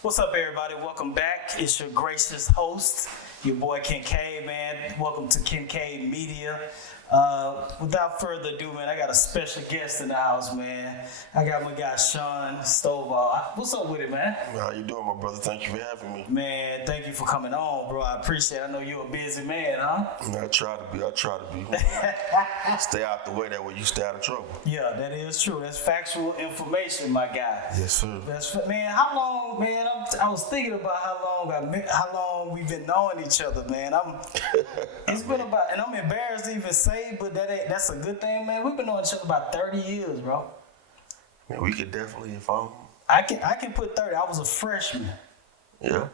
What's up, everybody? Welcome back. It's your gracious host, your boy Kincade, man. Welcome to Kincade Media. Without further ado, man, I got a special guest in the house, man. I got my guy Shawn Stovall. What's up with it, man? How you doing, my brother? Thank you for having me. Man, thank you for coming on, bro. I appreciate it. I know you're a busy man, huh? I try to be. Stay out the way, that way you stay out of trouble. Yeah, that is true. That's factual information, my guy. Yes, sir. Man, how long, man? I was thinking about how long we've been knowing each other, man. It's been about, and I'm embarrassed to even say, but that's a good thing, man. We've been knowing each other about 30 years, bro. Man, we could definitely, I can put 30. I was a freshman. Yeah.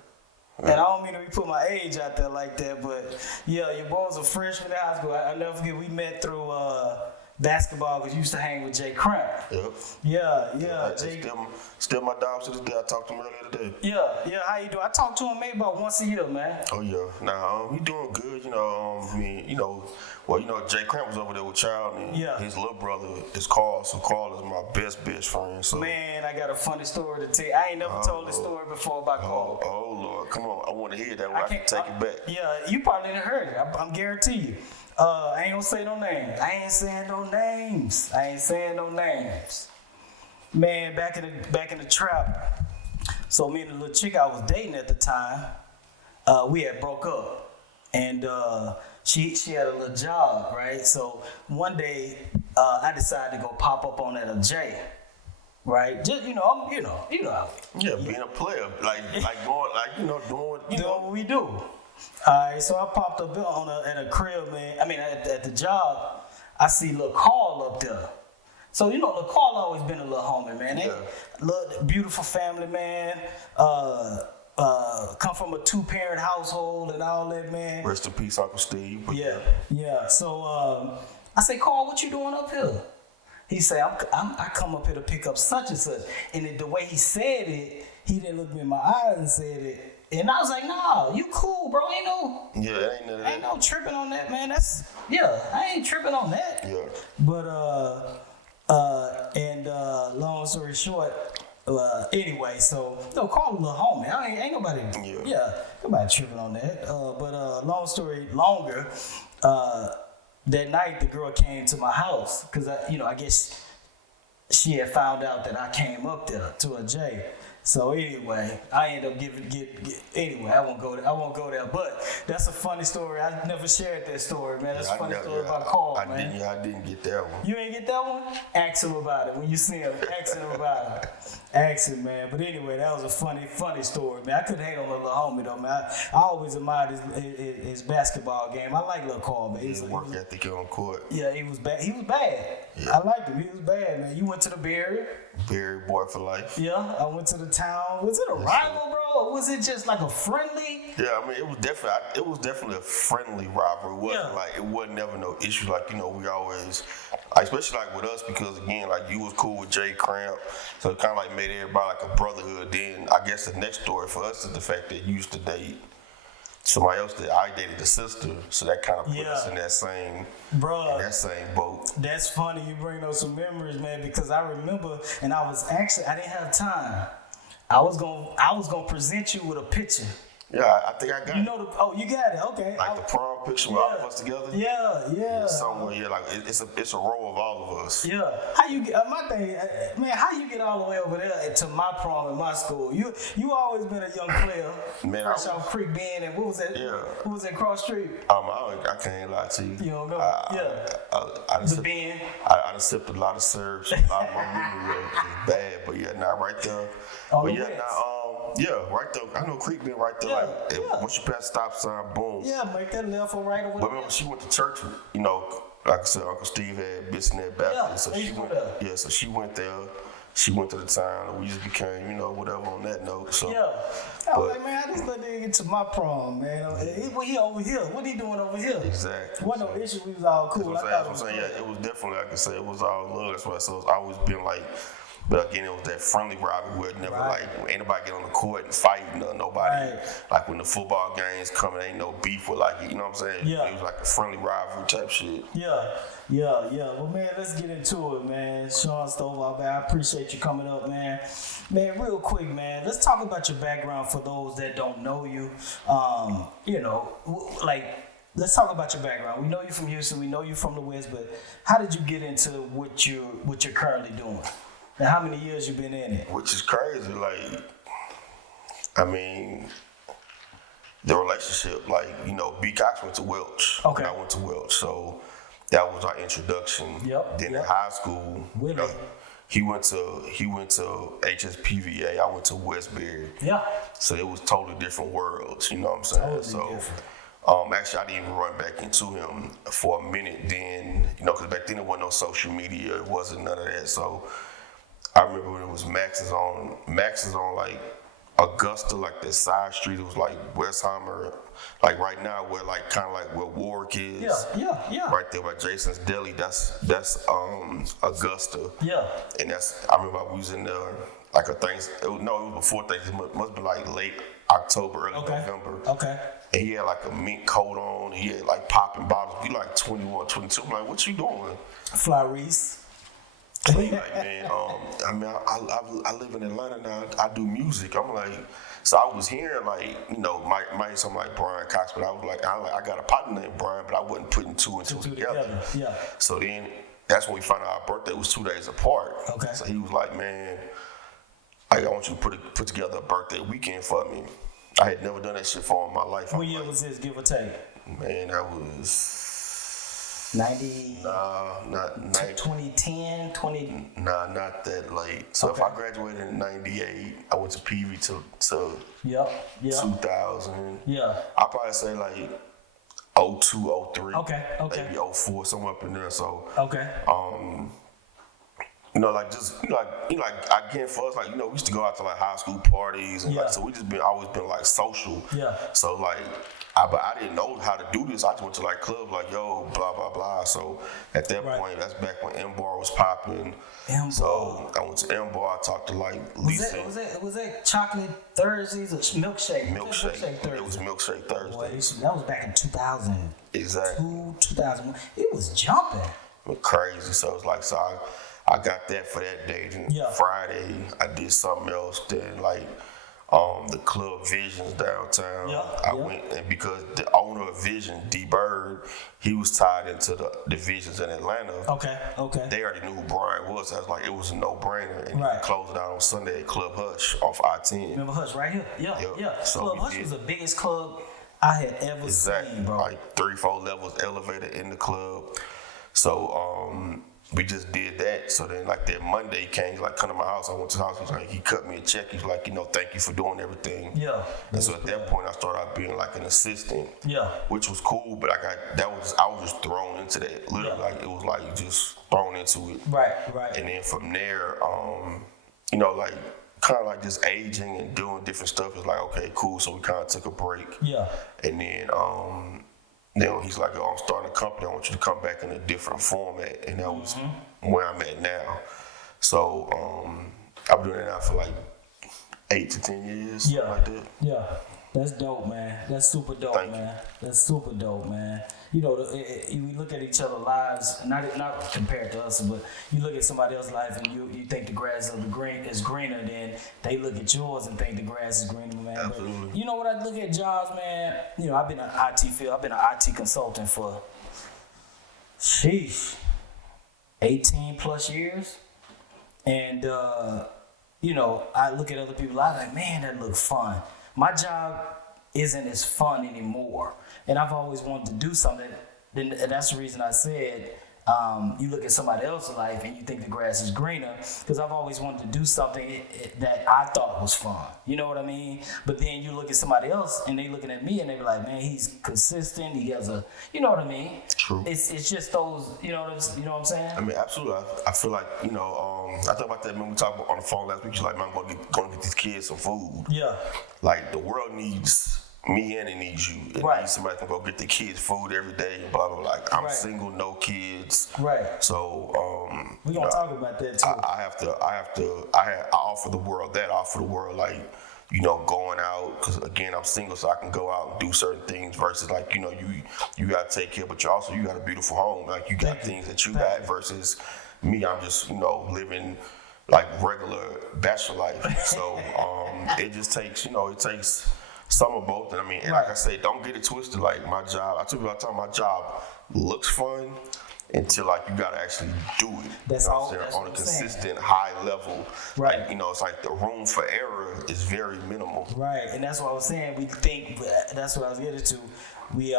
And I don't mean to put my age out there like that, but yeah, your boy was a freshman in high school. I'll never forget, we met through basketball because you used to hang with Jay Cramp. Yep. Yeah. Jay, still my dog to this day. I talked to him earlier today. Yeah. How you doing? I talk to him maybe about once a year, man. Oh yeah. Nah, we doing good. Jay Cramp was over there with Child, and his little brother is Carl. So Carl is my best friend. So man, I got a funny story to tell you. I ain't never told this story before about Carl. Oh Lord, come on! I want to hear that. I can take it back. Yeah, you probably didn't heard it. I'm guarantee you. I ain't gonna say no names. I ain't saying no names. Man, back in the trap. So me and the little chick I was dating at the time, we had broke up, and she had a little job, right? So one day I decided to go pop up on that a J, right? Just you know. Yeah, being a player, doing what we do. Alright, so I popped up at a crib, man. I mean, at the job, I see Lil Carl up there. So, Lil Carl always been a little homie, man. Little beautiful family, man. Come from a 2-parent household and all that, man. Rest in peace, Uncle Steve. Yeah. So, I say, Carl, what you doing up here? He say, I come up here to pick up such and such. And the way he said it, he didn't look me in my eyes and said it. And I was like, nah, you cool, bro. Ain't no tripping on that, man. I ain't tripping on that. Yeah. But long story short, anyway, so call him a little homie. Ain't nobody nobody tripping on that. But long story longer, that night the girl came to my house because I guess she had found out that I came up there to a J. So anyway, I ended up anyway, I won't go there. But that's a funny story. I never shared that story, man. That's a funny story about Carl, man. I didn't get that one. You ain't get that one? Ask him about it when you see him. Ask him about it. Ask him, man. But anyway, that was a funny story, man. I couldn't hate on little homie though, man. I always admired his basketball game. I like little Carl, man. His work ethic on court. Yeah, he was bad. Yeah. I liked him. He was bad, man. You went to the Berry. Berry boy for life. Yeah, I went to the town. Was it a rival, bro? Or was it just like a friendly? Yeah, I mean, it was definitely a friendly rivalry. It wasn't never no issue. We always, especially with us, because again, you was cool with Jay Cramp, so it kind of made everybody like a brotherhood. Then I guess the next story for us is the fact that you used to date somebody else that I dated the sister, so that kind of put us in that same boat. That's funny you bring up some memories, man, because I remember, and I didn't have time. I was gonna present you with a picture. Yeah, I think I got it. You got it. Okay. The prom picture with all of us together. Yeah. Somewhere, it's a row of all of us. Yeah. How you get my thing, man? How you get all the way over there to my prom in my school? You always been a young player. Man, fresh off Creek Bend, and what was that? Yeah. What was that cross street? I can't lie to you. You don't know? I done sipped a lot of syrup. So a lot of my memory is bad, but not right there. Right there. I know Creek Bend right there. Once you pass stop sign, boom. Yeah, make that left or right or whatever. But remember, she went to church. Like I said, Uncle Steve had Bissonnette Baptist. So she went there. She went to the town, and we just became, whatever on that note. So I was like, man, I just let nigga get to my prom, man. He over here. What he doing over here? Exactly. Wasn't no issue. We was all cool. That's what I'm saying. Yeah, it was definitely, like I said, it was all love. That's why it's always been But again, it was that friendly rivalry where it never like anybody get on the court and fight, nobody like when the football games coming, ain't no beef with like you know what I'm saying? Yeah. It was like a friendly rivalry type shit. Yeah. Well, man, let's get into it, man. Shawn Stovall, man, I appreciate you coming up, man. Man, real quick, man, let's talk about your background for those that don't know you. Let's talk about your background. We know you from Houston, we know you from the West, but how did you get into what you're currently doing? And how many years you been in it? Which is crazy, like, I mean, the relationship, like, B. Cox went to Welch. Okay. And I went to Welch, so that was our introduction. Yep. Then in high school, he went to HSPVA. I went to Westbury. Yeah. So it was totally different worlds. You know what I'm saying? Totally different. Actually, I didn't even run back into him for a minute. Then, because back then there wasn't no social media. It wasn't none of that. So I remember when it was Max's on like Augusta, like that side street. It was like Westheimer, like right now where like kind of like where Warwick is. Yeah. Right there by Jason's Deli. That's Augusta. Yeah. And I remember I was in there like it was before Thanksgiving. It must be like late October, early November. Okay. And he had like a mink coat on. He had like popping bottles. He like 21, 22. I'm like, what you doing? Fly Reese. So he like, man, I live in Atlanta now. I do music. I'm like, so I was hearing like, might something like Brian Cox, but I was like, I got a partner named Brian, but I wasn't putting two and two together. Yeah. So then that's when we found out our birthday was 2 days apart. Okay. So he was like, man, I want you to put together a birthday weekend for me. I had never done that shit for in my life. What year was this, give or take? Man, that was 90. Not 2010, 20. Nah, not that late. So if I graduated in '98, I went to PV to 2000. Yeah. I'll probably say like 02, 03. Okay. Maybe 04, somewhere up in there. So okay. Again, for us, we used to go out to like high school parties and so we just always been like social. Yeah. So but I didn't know how to do this. I just went to like clubs like, yo, blah, blah, blah. So at that point, that's back when M-Bar was popping. M-Bar. So I went to M-Bar, I talked to like Lisa. Was that Chocolate Thursdays or Milkshake? Milkshake. It was Milkshake Thursday. Boy, that was back in 2000. Exactly. 2001. It was jumping. It was crazy. So it's like, I got that for that day. Then Friday, I did something else. Then the club Visions downtown. I went, and because the owner of Vision, D Bird, he was tied into the Visions in Atlanta. Okay. They already knew who Brian was. So I was like, it was a no-brainer. And he closed it out on Sunday at Club Hush off I-10. Remember Hush right here? Yeah. So Club Hush was the biggest club I had ever seen, bro. Like 3-4 levels elevator in the club. So we just did that. So then that Monday came, he's like, come to my house. I went to the house. He cut me a check. He's like, thank you for doing everything. Yeah. And so at that point, I started out being like an assistant. Yeah. Which was cool, but I was just thrown into that. Literally, it was like just thrown into it. Right. And then from there, kind of like just aging and doing different stuff. It's like, okay, cool. So we kind of took a break. Yeah. And then he's like, I'm starting a company. I want you to come back in a different format. And that was where I'm at now. So I've been doing it now for like 8 to 10 years, something like that. Yeah. That's dope, man. That's super dope, man. That's super dope, man. We look at each other's lives, not compared to us, but you look at somebody else's life and you think the grass is greener, then they look at yours and think the grass is greener, man. Absolutely. But you know what I look at jobs, man? I've been in the IT field. I've been an IT consultant for 18 plus years. And, I look at other people, I'm like, man, that looks fun. My job isn't as fun anymore. And I've always wanted to do something. And that's the reason I said, you look at somebody else's life and you think the grass is greener, because I've always wanted to do something that I thought was fun. You know what I mean? But then you look at somebody else and they looking at me and they be like, man, he's consistent. He has you know what I mean? True. It's just those, you know what I'm saying? I mean, absolutely. I feel like, I thought about that when we talked on the phone last week. She's like, man, I'm going to get these kids some food. Yeah. Like, the world needs me and it needs you. It needs somebody can go get the kids food every day, blah blah blah. Like I'm single, no kids. Right. So we're gonna talk about that too. I offer the world that. I offer the world like, going out, because again I'm single, so I can go out and do certain things versus like, you gotta take care, but you got a beautiful home. Like you got things that you got versus me. I'm just, living like regular bachelor life. So it just takes, it takes some of both. And I mean, and like I say, don't get it twisted. Like my job, I tell you all the time, my job looks fun until like you gotta actually do it. That's all. That's on a consistent high level. Right. Like, it's like the room for error is very minimal. Right. And that's what I was saying. We think, that's what I was getting to. We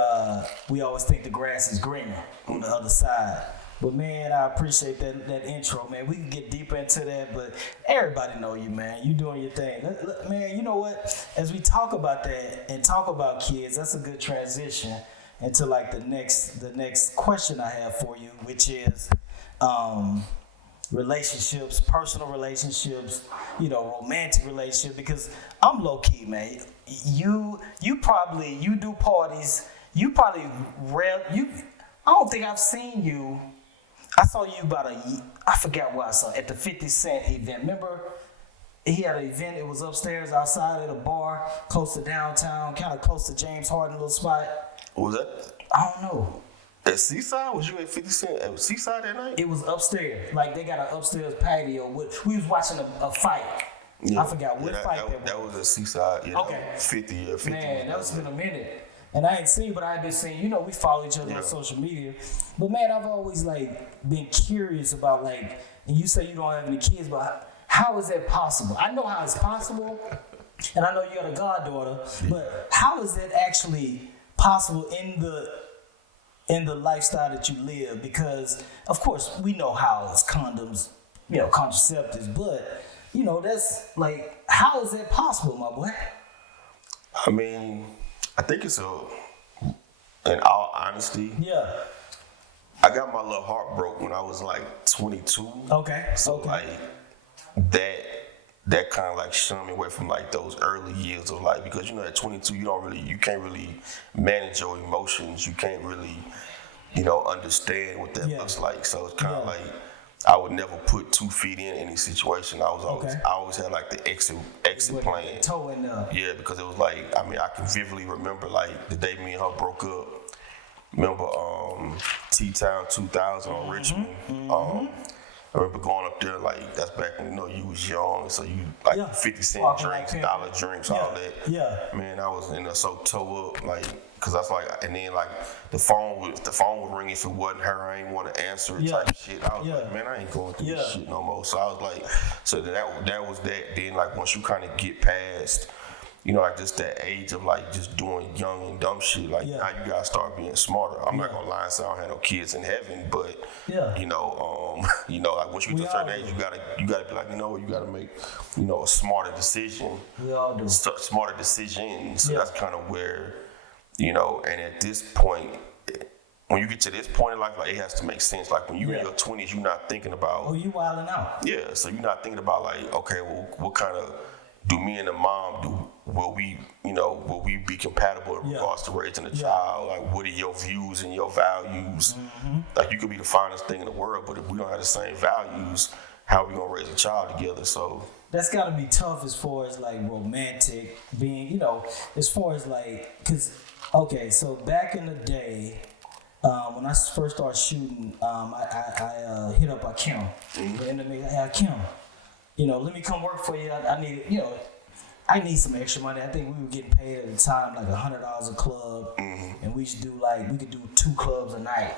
always think the grass is greener on the other side. But man, I appreciate that intro, man. We can get deeper into that, but everybody know you, man. You doing your thing. Man, you know what? As we talk about that and talk about kids, that's a good transition into like the next question I have for you, which is relationships, personal relationships, romantic relationships. Because I'm low key, man. You do parties. I don't think I've seen you. I saw you I forgot what I saw, at the 50 Cent event. Remember, he had an event, it was upstairs outside at a bar, close to downtown, kind of close to James Harden little spot. What was that? I don't know. At Seaside? Was you at 50 Cent at Seaside that night? It was upstairs. Like, they got an upstairs patio. We was watching a fight. Yeah. I forgot what fight that was. That was at Seaside. Yeah, okay. 50. Man, that's been a minute. And I ain't seen, but I've been seeing, we follow each other on social media. But man, I've always been curious about and you say you don't have any kids, but how is that possible? I know how it's possible, and I know you got a goddaughter, but how is that actually possible in the lifestyle that you live? Because of course we know how it's condoms, contraceptives, but that's how is that possible, my boy? I mean, I think it's in all honesty. Yeah. I got my little heart broke when I was 22. Okay. So that kind of shunned me away from those early years of life, because at 22 you can't really manage your emotions. You can't really understand what that looks like. So it's kind of I would never put 2 feet in any situation. I always had the exit plan. Toe in there. Yeah, because it was I can vividly remember the day me and her broke up. Remember T-Town 2000 on Richmond. Mm-hmm. I remember going up there that's back when you was young, so you 50 cent drinks, dollar drinks, all that. Yeah. Man, I was in there so toe up, cause that's and then the phone would ring if it wasn't her, I ain't want to answer type shit. I was man, I ain't going through this shit no more. So I was so that was that. Then once you kind of get past, just that age of just doing young and dumb shit, now you gotta start being smarter. I'm not gonna lie and say I don't have no kids in heaven, but once you get to a certain age, you gotta be you gotta make a smarter decision. We all do. Smarter decisions. So that's kind of where and at this point, when you get to this point in life, it has to make sense. When you're in your 20s, you're not thinking about. Oh, you wilding out. Yeah, so you're not thinking about okay, well, what kind of do me and the mom do? Will we be compatible in regards to raising a child? What are your views and your values? Mm-hmm. You could be the finest thing in the world, but if we don't have the same values, how are we gonna raise a child together? So that's gotta be tough as far as romantic being, as far as cause okay, so back in the day, when I first started shooting, I hit up Akim. Hey, Akim, let me come work for you. I need, I need some extra money. I think we were getting paid at the time $100 a club, and we used to do we could do 2 clubs a night.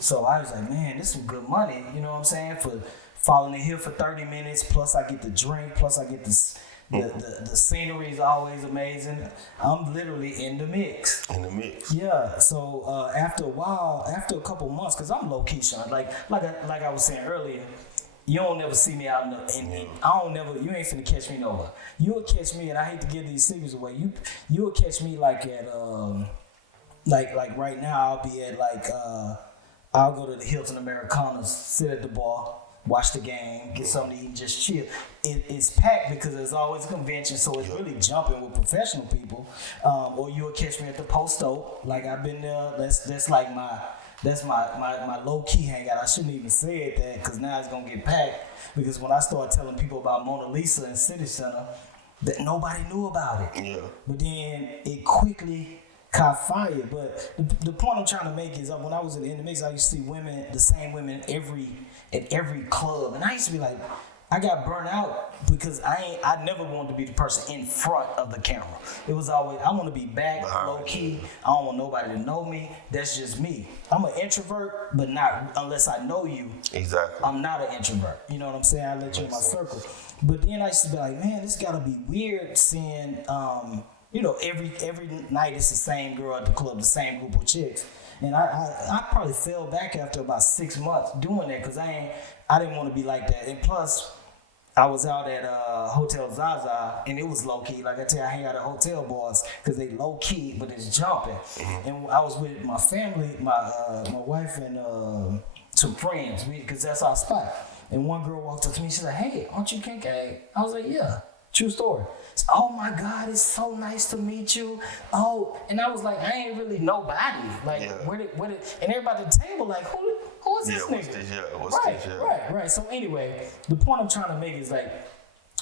So I was like, man, this is some good money. You know what I'm saying? For falling in here for 30 minutes, plus I get the drink, plus I get the scenery is always amazing. I'm literally in the mix. Yeah. So after a while, after a couple months, cause I'm low key, Shawn. Like I was saying earlier, you don't never see me out in you ain't finna catch me nowhere. You'll catch me, and I hate to give these secrets away. You'll catch me at right now I'll be at I'll go to the Hilton Americana, sit at the bar, watch the game, get something to eat, and just chill. It's packed because there's always a convention, so it's really jumping with professional people. Or you'll catch me at the Post Oak, like I've been there. That's like my low key hangout. I shouldn't even say it that because now it's gonna get packed. Because when I started telling people about Mona Lisa and City Center, that nobody knew about it. Yeah. But then it quickly caught fire. But the point I'm trying to make is when I was in the mix, I used to see women, the same women at every club, and I used to be like, I got burnt out because I never wanted to be the person in front of the camera. It was always, I want to be back, low key. I don't want nobody to know me. That's just me. I'm an introvert, but not unless I know you. Exactly. I'm not an introvert. You know what I'm saying? I let you in my circle. But then I used to be like, man, this gotta be weird seeing, every night it's the same girl at the club, the same group of chicks. And I probably fell back after about 6 months doing that because I didn't want to be like that. And plus, I was out at Hotel Zaza and it was low key. Like I tell you, I hang out at hotel bars because they low key, but it's jumping. Mm-hmm. And I was with my family, my wife and some friends because that's our spot. And one girl walked up to me. She's like, "Hey, aren't you Kincade?" I was like, "Yeah." True story. Oh my God, it's so nice to meet you. Oh, and I was like, I ain't really nobody. Like, where did, and everybody at the table, like, who is this nigga? Right. So anyway, the point I'm trying to make is like,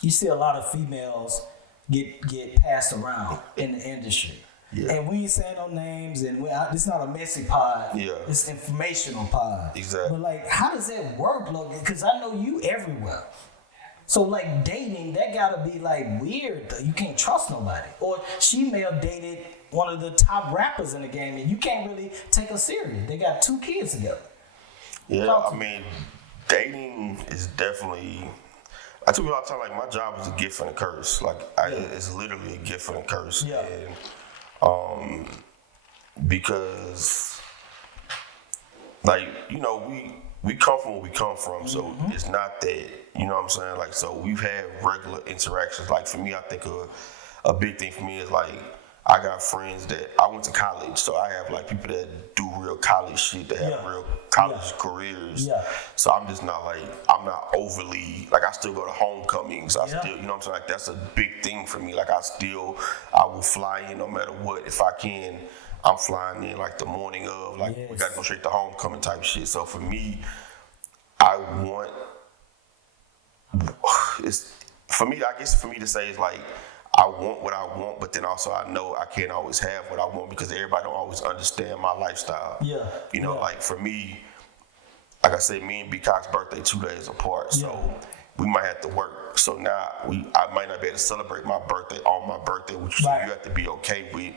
you see a lot of females get passed around in the industry. Yeah. And we ain't saying no names, and it's not a messy pod. Yeah. It's informational pod. Exactly. But like, how does that work, Logan? Because I know you everywhere. So like dating, that gotta be like weird. You can't trust nobody. Or she may have dated one of the top rappers in the game, and you can't really take her serious. They got 2 kids together. Yeah, I mean, dating is definitely. I tell you all the time, like my job is a gift and a curse. Like it's literally a gift and a curse. Yeah. And because, like we come from where we come from, so it's not that, you know what I'm saying? Like, so we've had regular interactions. Like, for me, I think a big thing for me is, like, I got friends that I went to college, so I have, like, people that do real college shit, that have real college careers. Yeah. So I'm just not, like, I'm not overly, like, I still go to homecomings. I still, you know what I'm saying? Like, that's a big thing for me. Like, I will fly in no matter what. If I can, I'm flying in like the morning of, like we gotta go straight to homecoming type shit. So for me, I guess for me to say is like, I want what I want, but then also I know I can't always have what I want because everybody don't always understand my lifestyle. Yeah. Like for me, like I said, me and B Cox's birthday 2 days apart. Yeah. So we might have to work. So now I might not be able to celebrate my birthday on my birthday, which you have to be okay with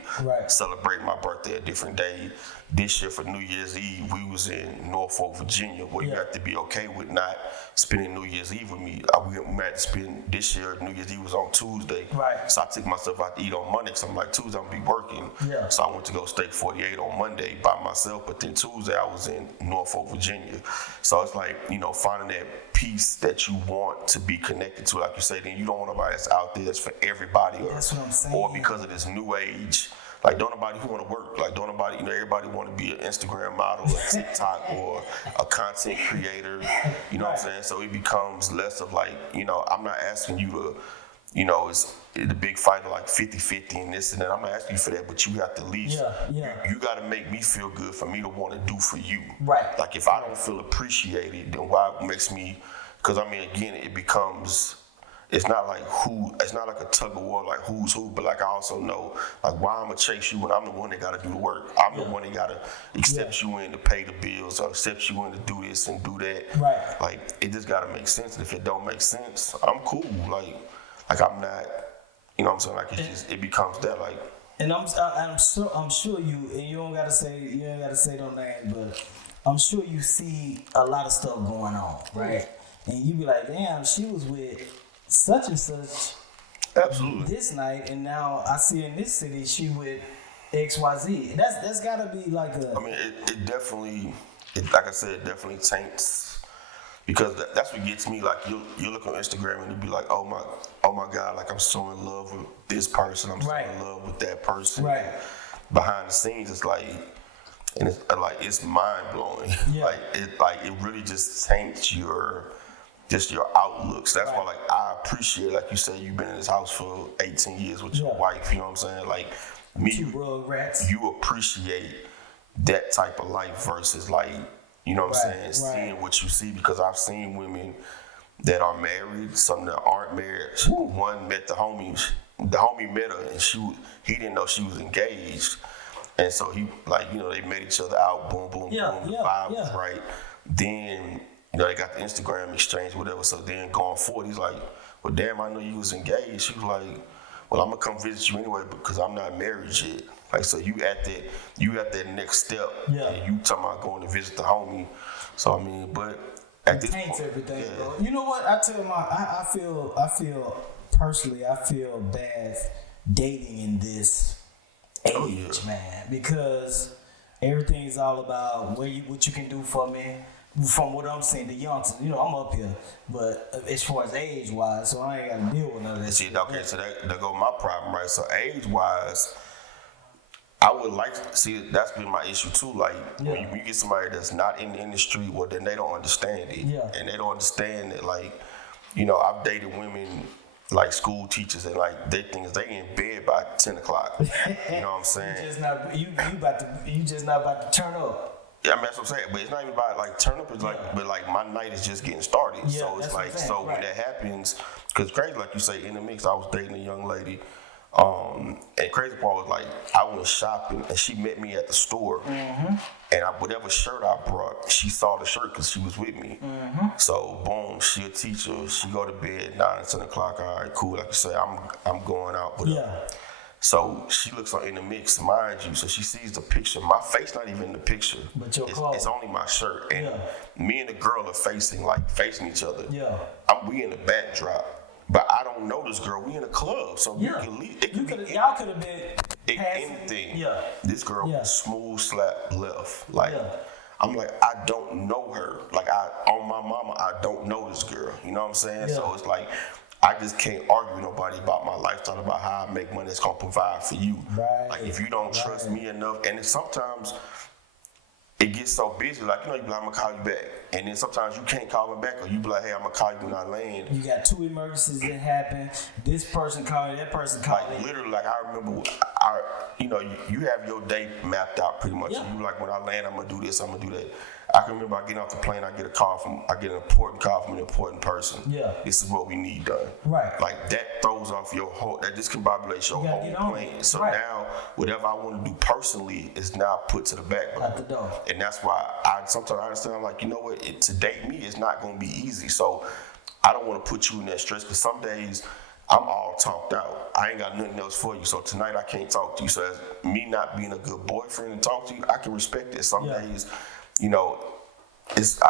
celebrating my birthday a different day. This year for New Year's Eve, we was in Norfolk, Virginia, where you have to be okay with not spending New Year's Eve with me. We had to spend this year, New Year's Eve was on Tuesday. Right. So I took myself out to eat on Monday, because I'm like, Tuesday I'm going to be working. Yeah. So I went to go Steak 48 on Monday by myself, but then Tuesday I was in Norfolk, Virginia. So it's like, finding that piece that you want to be connected to, like you say, then you don't want nobody that's out there that's for everybody, that's what I'm saying. Or because of this new age. Like, don't nobody who want to work. Like, don't nobody, everybody want to be an Instagram model, a TikTok, or a content creator. You know what I'm saying? So it becomes less of like, I'm not asking you to, it's the big fight of like 50-50 and this and that. I'm not asking you for that, but you have to at least, you got to make me feel good for me to want to do for you. Right. Like, if I don't feel appreciated, then why makes me, because again, it becomes, it's not like a tug of war, like who's who, but like I also know, like, why I'm gonna chase you when I'm the one that gotta do the work. I'm the one that gotta accept you in to pay the bills, or accept you in to do this and do that. Right. Like, it just gotta make sense. And if it don't make sense, I'm cool. Like I'm not, you know what I'm saying? Like, it becomes that, like. And I'm sure you, and you ain't gotta say no name, but I'm sure you see a lot of stuff going on, right? And you be like, damn, she was with such and such this night, and now I see in this city she with XYZ. That's gotta be like a. It definitely, like I said, it definitely taints, because that's what gets me. Like, you look on Instagram and you be like, oh my God, like, I'm so in love with this person, I'm so in love with that person. Right. Behind the scenes, it's like, and it's mind blowing. Yeah. Like it really just taints your just your outlooks. That's why, like, I appreciate, like you said, you've been in this house for 18 years with your wife. You know what I'm saying? Like me, you appreciate that type of life versus, like, you know what I'm saying, seeing what you see, because I've seen women that are married, some that aren't married. One met the homie met her, and he didn't know she was engaged, and so he, like, you know, they met each other out, boom, boom, boom, the vibe was right. Then, you know, they got the Instagram exchange, whatever. So then going forward, he's like, well, damn, I know you was engaged. She was like, well, I'm gonna come visit you anyway because I'm not married yet. Like, so you at that next step. Yeah. And you talking about going to visit the homie. So I mean, but at this point, everything, bro. You know what? I tell I feel personally, I feel bad dating in this age, man, because everything is all about what you can do for me. From what I'm saying, the youngsters, you know, I'm up here, but as far as age-wise, so I ain't got to deal with none of that. See, okay, so that go my problem, right? So age-wise, I would like to see, that's been my issue too. Like, when you get somebody that's not in the industry, well, then they don't understand it. Yeah. And they don't understand that, like, you know, I've dated women, like school teachers, and like they think they in bed by 10 o'clock. You know what I'm saying? You just not about to turn up. Yeah, I mean, that's what I'm saying. But it's not even about, like, turn up. It's like, but like my night is just getting started. Yeah, so it's like, so when that happens, because crazy, like you say, in the mix, I was dating a young lady. And crazy part was, like, I went shopping and she met me at the store, and whatever shirt I brought, she saw the shirt because she was with me. So boom, she a teacher. She go to bed 9 10 o'clock. All right, cool. Like you say, I'm going out. Whatever. Yeah. So she looks in the mix, mind you. So she sees the picture. My face not even in the picture. But your it's only my shirt, and me and the girl are facing each other. Yeah. We in the backdrop. But I don't know this girl. We in a club, so you can leave. Y'all could have been anything. Yeah. This girl smooth slap left. Like, I'm like, I don't know her. Like, on my mama, I don't know this girl. You know what I'm saying? Yeah. So it's like, I just can't argue with nobody about my lifestyle, about how I make money that's gonna provide for you. Right. Like, if you don't trust me enough, and sometimes it gets so busy, like, you know, you be like, I'm gonna call you back. And then sometimes you can't call me back, or you be like, hey, I'm gonna call you when I land. You got 2 emergencies that happen. This person called, that person called. Like, literally, like, I remember, you know, you have your day mapped out pretty much. Yeah. You like, when I land, I'm gonna do this, I'm gonna do that. I can remember I get off the plane, I get an important call from an important person. Yeah. This is what we need done. Right. Like, that throws off your whole, that discombobulates your whole plan. So now, whatever I want to do personally is now put to the back burner. At the door. And that's why sometimes I understand, I'm like, you know what, to date me is not going to be easy. So I don't want to put you in that stress, because some days I'm all talked out. I ain't got nothing else for you. So tonight I can't talk to you. So as me not being a good boyfriend and talk to you, I can respect it. Some days, you know,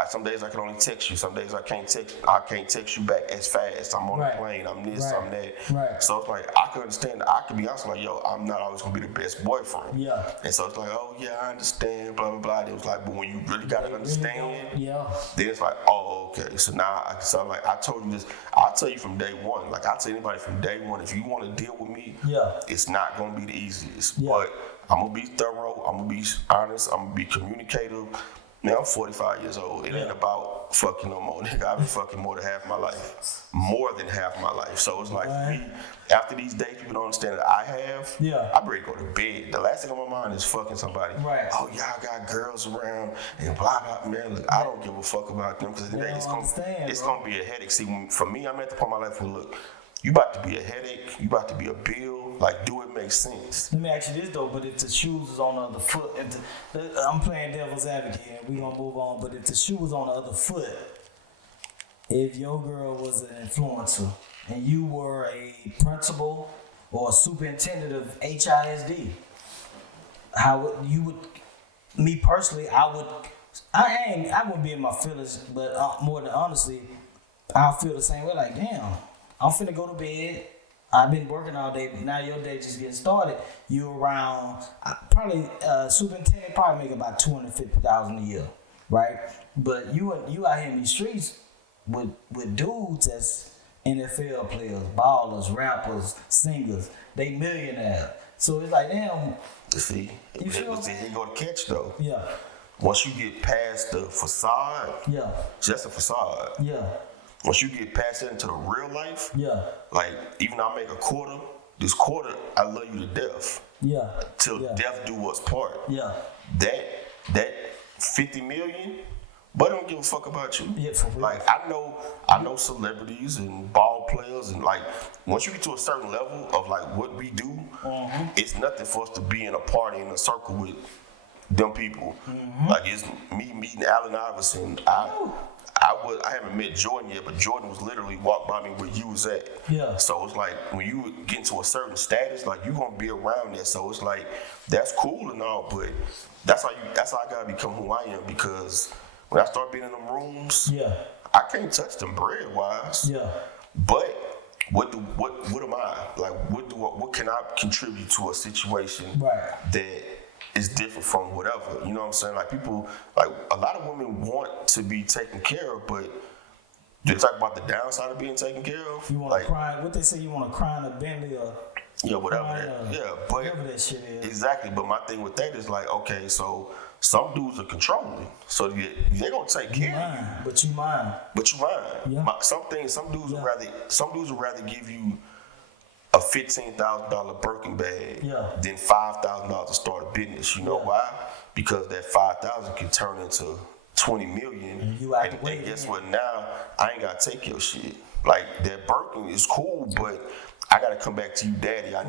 some days I can only text you. Some days I can't text you back as fast. I'm on the plane. I'm this. I'm that. Right. So it's like, I can understand. I can be honest, like, yo, I'm not always gonna be the best boyfriend. Yeah. And so it's like, oh yeah, I understand. Blah blah blah. It was like, but when you really gotta understand, then it's like, oh okay. So now, I'm like, I told you this. I'll tell you from day one. Like, I tell anybody from day one, if you want to deal with me, it's not gonna be the easiest. Yeah. But I'm gonna be thorough. I'm gonna be honest. I'm gonna be communicative. Now I'm 45 years old. It ain't about fucking no more, nigga. I've been fucking more than half my life. More than half my life. So it's like, for me, after these days, people don't understand that I have. Yeah. I'm ready to go to bed. The last thing on my mind is fucking somebody. Right. Oh, y'all got girls around and blah, blah, man. Look, I don't give a fuck about them, because today it's gonna be a headache. See, for me, I'm at the point in my life where, look, you about to be a headache. You about to be a bill. Like, do it make sense? Let me ask you this though, but if the shoes is on the other foot, I'm playing devil's advocate, and we gonna move on, but if the shoe was on the other foot, if your girl was an influencer and you were a principal or a superintendent of HISD, me personally, I wouldn't be in my feelings, but more than honestly, I feel the same way, like, damn, I'm finna go to bed. I've been working all day, but now your day just getting started. You around superintendent probably make about $250,000 a year, right? But you out here in these streets with dudes that's NFL players, ballers, rappers, singers. They millionaires. So it's like, damn. See, you feel me? Here go the catch though. Yeah. Once you get past the facade, it's just a facade. Yeah. once you get past that into the real life, yeah, like even I make a quarter, this quarter I love you to death. Yeah. Till death do us part. Yeah. That 50 million, but I don't give a fuck about you. Yeah, for real. Like I know celebrities and ball players, and like once you get to a certain level of like what we do, it's nothing for us to be in a party in a circle with them people. Like it's me meeting Allen Iverson. I haven't met Jordan yet, but Jordan was literally walked by me where you was at. Yeah. So it's like when you get to a certain status, like you gonna be around there. So it's like that's cool and all, but that's how I gotta become who I am, because when I start being in them rooms, I can't touch them bread wise. Yeah. But what am I? Like what can I contribute to a situation that is different from whatever, you know what I'm saying? Like people, like a lot of women want to be taken care of, but they talk about the downside of being taken care of. You want to cry? What they say? You want to cry in a Bentley or whatever but whatever that shit is. Exactly. But my thing with that is like, okay, so some dudes are controlling, so they gonna take care of you. But you mind. Yeah. Some dudes would rather give you a $15,000 Birkin bag than $5,000 to start a business. You know why? Because that $5,000 can turn into $20 million. And guess what? Now I ain't gotta take your shit. Like that Birkin is cool, but I gotta come back to you, Daddy. I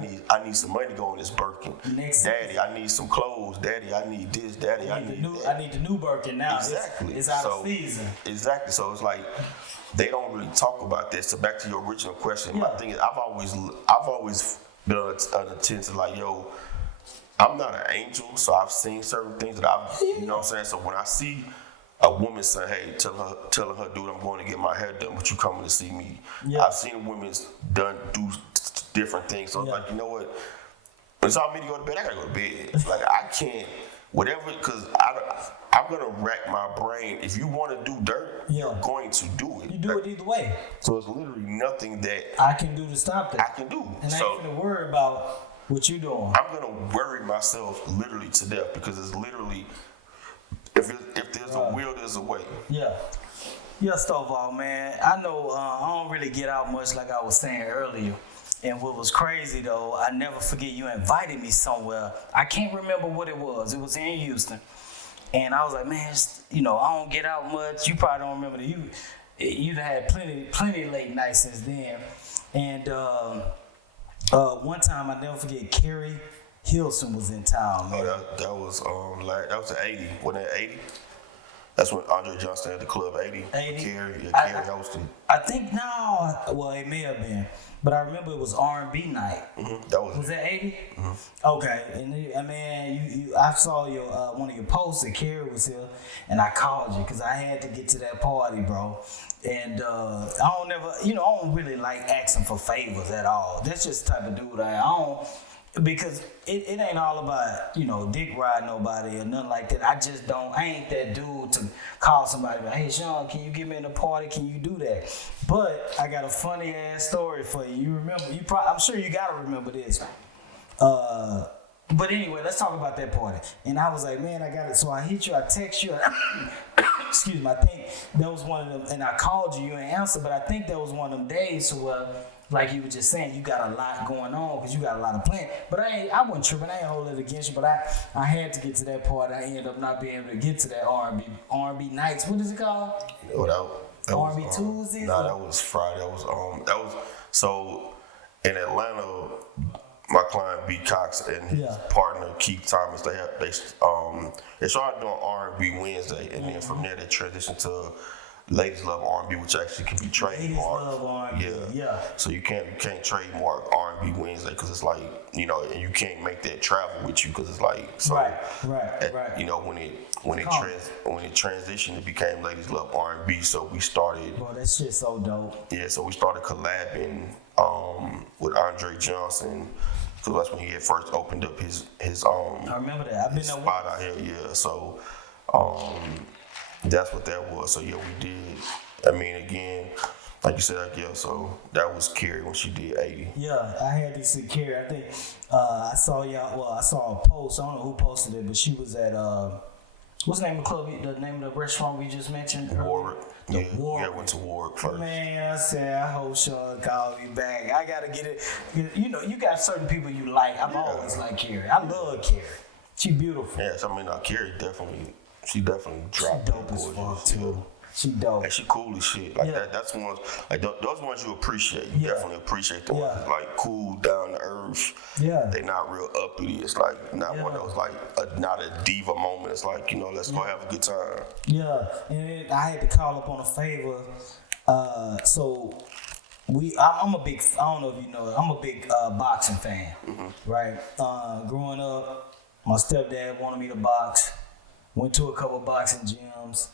need some money to go on this Birkin. Daddy, I need some clothes. Daddy, I need this. Daddy, I need that. I need the new Birkin now. Exactly. It's out of season. Exactly. So it's like they don't really talk about this. So back to your original question, my thing is I've always been on a tendency like, yo, I'm not an angel, so I've seen certain things that you know what I'm saying? So when I see a woman saying, hey, telling her dude, I'm going to get my hair done, but you coming to see me. I've seen women do different things. So it's like, you know what? When it's all me to go to bed, I gotta go to bed. Like I can't, whatever, because I'm gonna rack my brain. If you want to do dirt, you're going to do it. You do it either way. So it's literally nothing that I can do to stop that. I can do. And I ain't gonna worry about what you doing. I'm gonna worry myself literally to death, because it's literally, if there's a will, there's a way. Yeah, Stovall, man. I know I don't really get out much, like I was saying earlier. And what was crazy though, I never forget, you invited me somewhere. I can't remember what it was. It was in Houston. And I was like, man, I don't get out much. You probably don't remember that. You've had plenty of late nights since then. And one time, I never forget, Carrie Hilson was in town, man. Oh, that was the 80. Wasn't that 80? That's when Andre Johnson had the club 80. 80? Carrie hosted. I think it may have been. But I remember it was R&B night. Was that 80? Okay, and man, I saw your one of your posts that Carrie was here, and I called you because I had to get to that party, bro. And I don't really like asking for favors at all. That's just the type of dude I don't. Because it ain't all about, dick ride nobody or nothing like that. I ain't that dude to call somebody, like, hey, Shawn, can you get me in the party? Can you do that? But I got a funny ass story for you. You remember, I'm sure you gotta remember this. But anyway, let's talk about that party. And I was like, man, I got it. So I hit you, I text you. Excuse me, I think that was one of them, and I called you, you didn't answer, but I think that was one of them days where, like you were just saying, you got a lot going on because you got a lot of plans. But I wasn't tripping. I ain't holding it against you. But I had to get to that part. I ended up not being able to get to that R&B nights. What is it called? That R&B Tuesdays? No, that was Friday. That was so in Atlanta. My client B Cox and his partner Keith Thomas, they started doing R&B Wednesday, and then from there they transitioned to Ladies Love R&B, which actually can be trademarked. Ladies Love R&B. Yeah. So you can't trademark R&B Wednesday because it's like, and you can't make that travel with you because it's like right. When it transitioned, it became Ladies Love R&B. So we started. Bro, that shit's so dope. Yeah. So we started collabing with Andre Johnson. Because that's when he had first opened up his I remember that. I've been there spot out here, So that's what that was. So yeah, we did. I mean, again, like you said, so that was Carrie when she did 80. Yeah, I had to see Carrie. I think I saw y'all. Well, I saw a post. I don't know who posted it, but she was at What's the name of the club? The name of the restaurant we just mentioned? Warwick. Warwick. Yeah, went to Warwick first. Man, I said, I hope Shawn call me back. I gotta get it. You know, you got certain people you like. I've always liked Carrie. I love Carrie. She beautiful. Yes, I mean, Carrie definitely. She definitely dropped. She dope as fuck too. She dope. And she cool as shit. Like that's ones like those ones you appreciate. You definitely appreciate the ones that's like cool, down to earth. Yeah. They not real uppity. It's like not one of those like not a diva moment. It's like, you know, let's go have a good time. Yeah. And I had to call up on a favor. So I'm a big, I don't know if you know, I'm a big boxing fan. Mm-hmm. Right? Growing up, my stepdad wanted me to box. Went to a couple boxing gyms.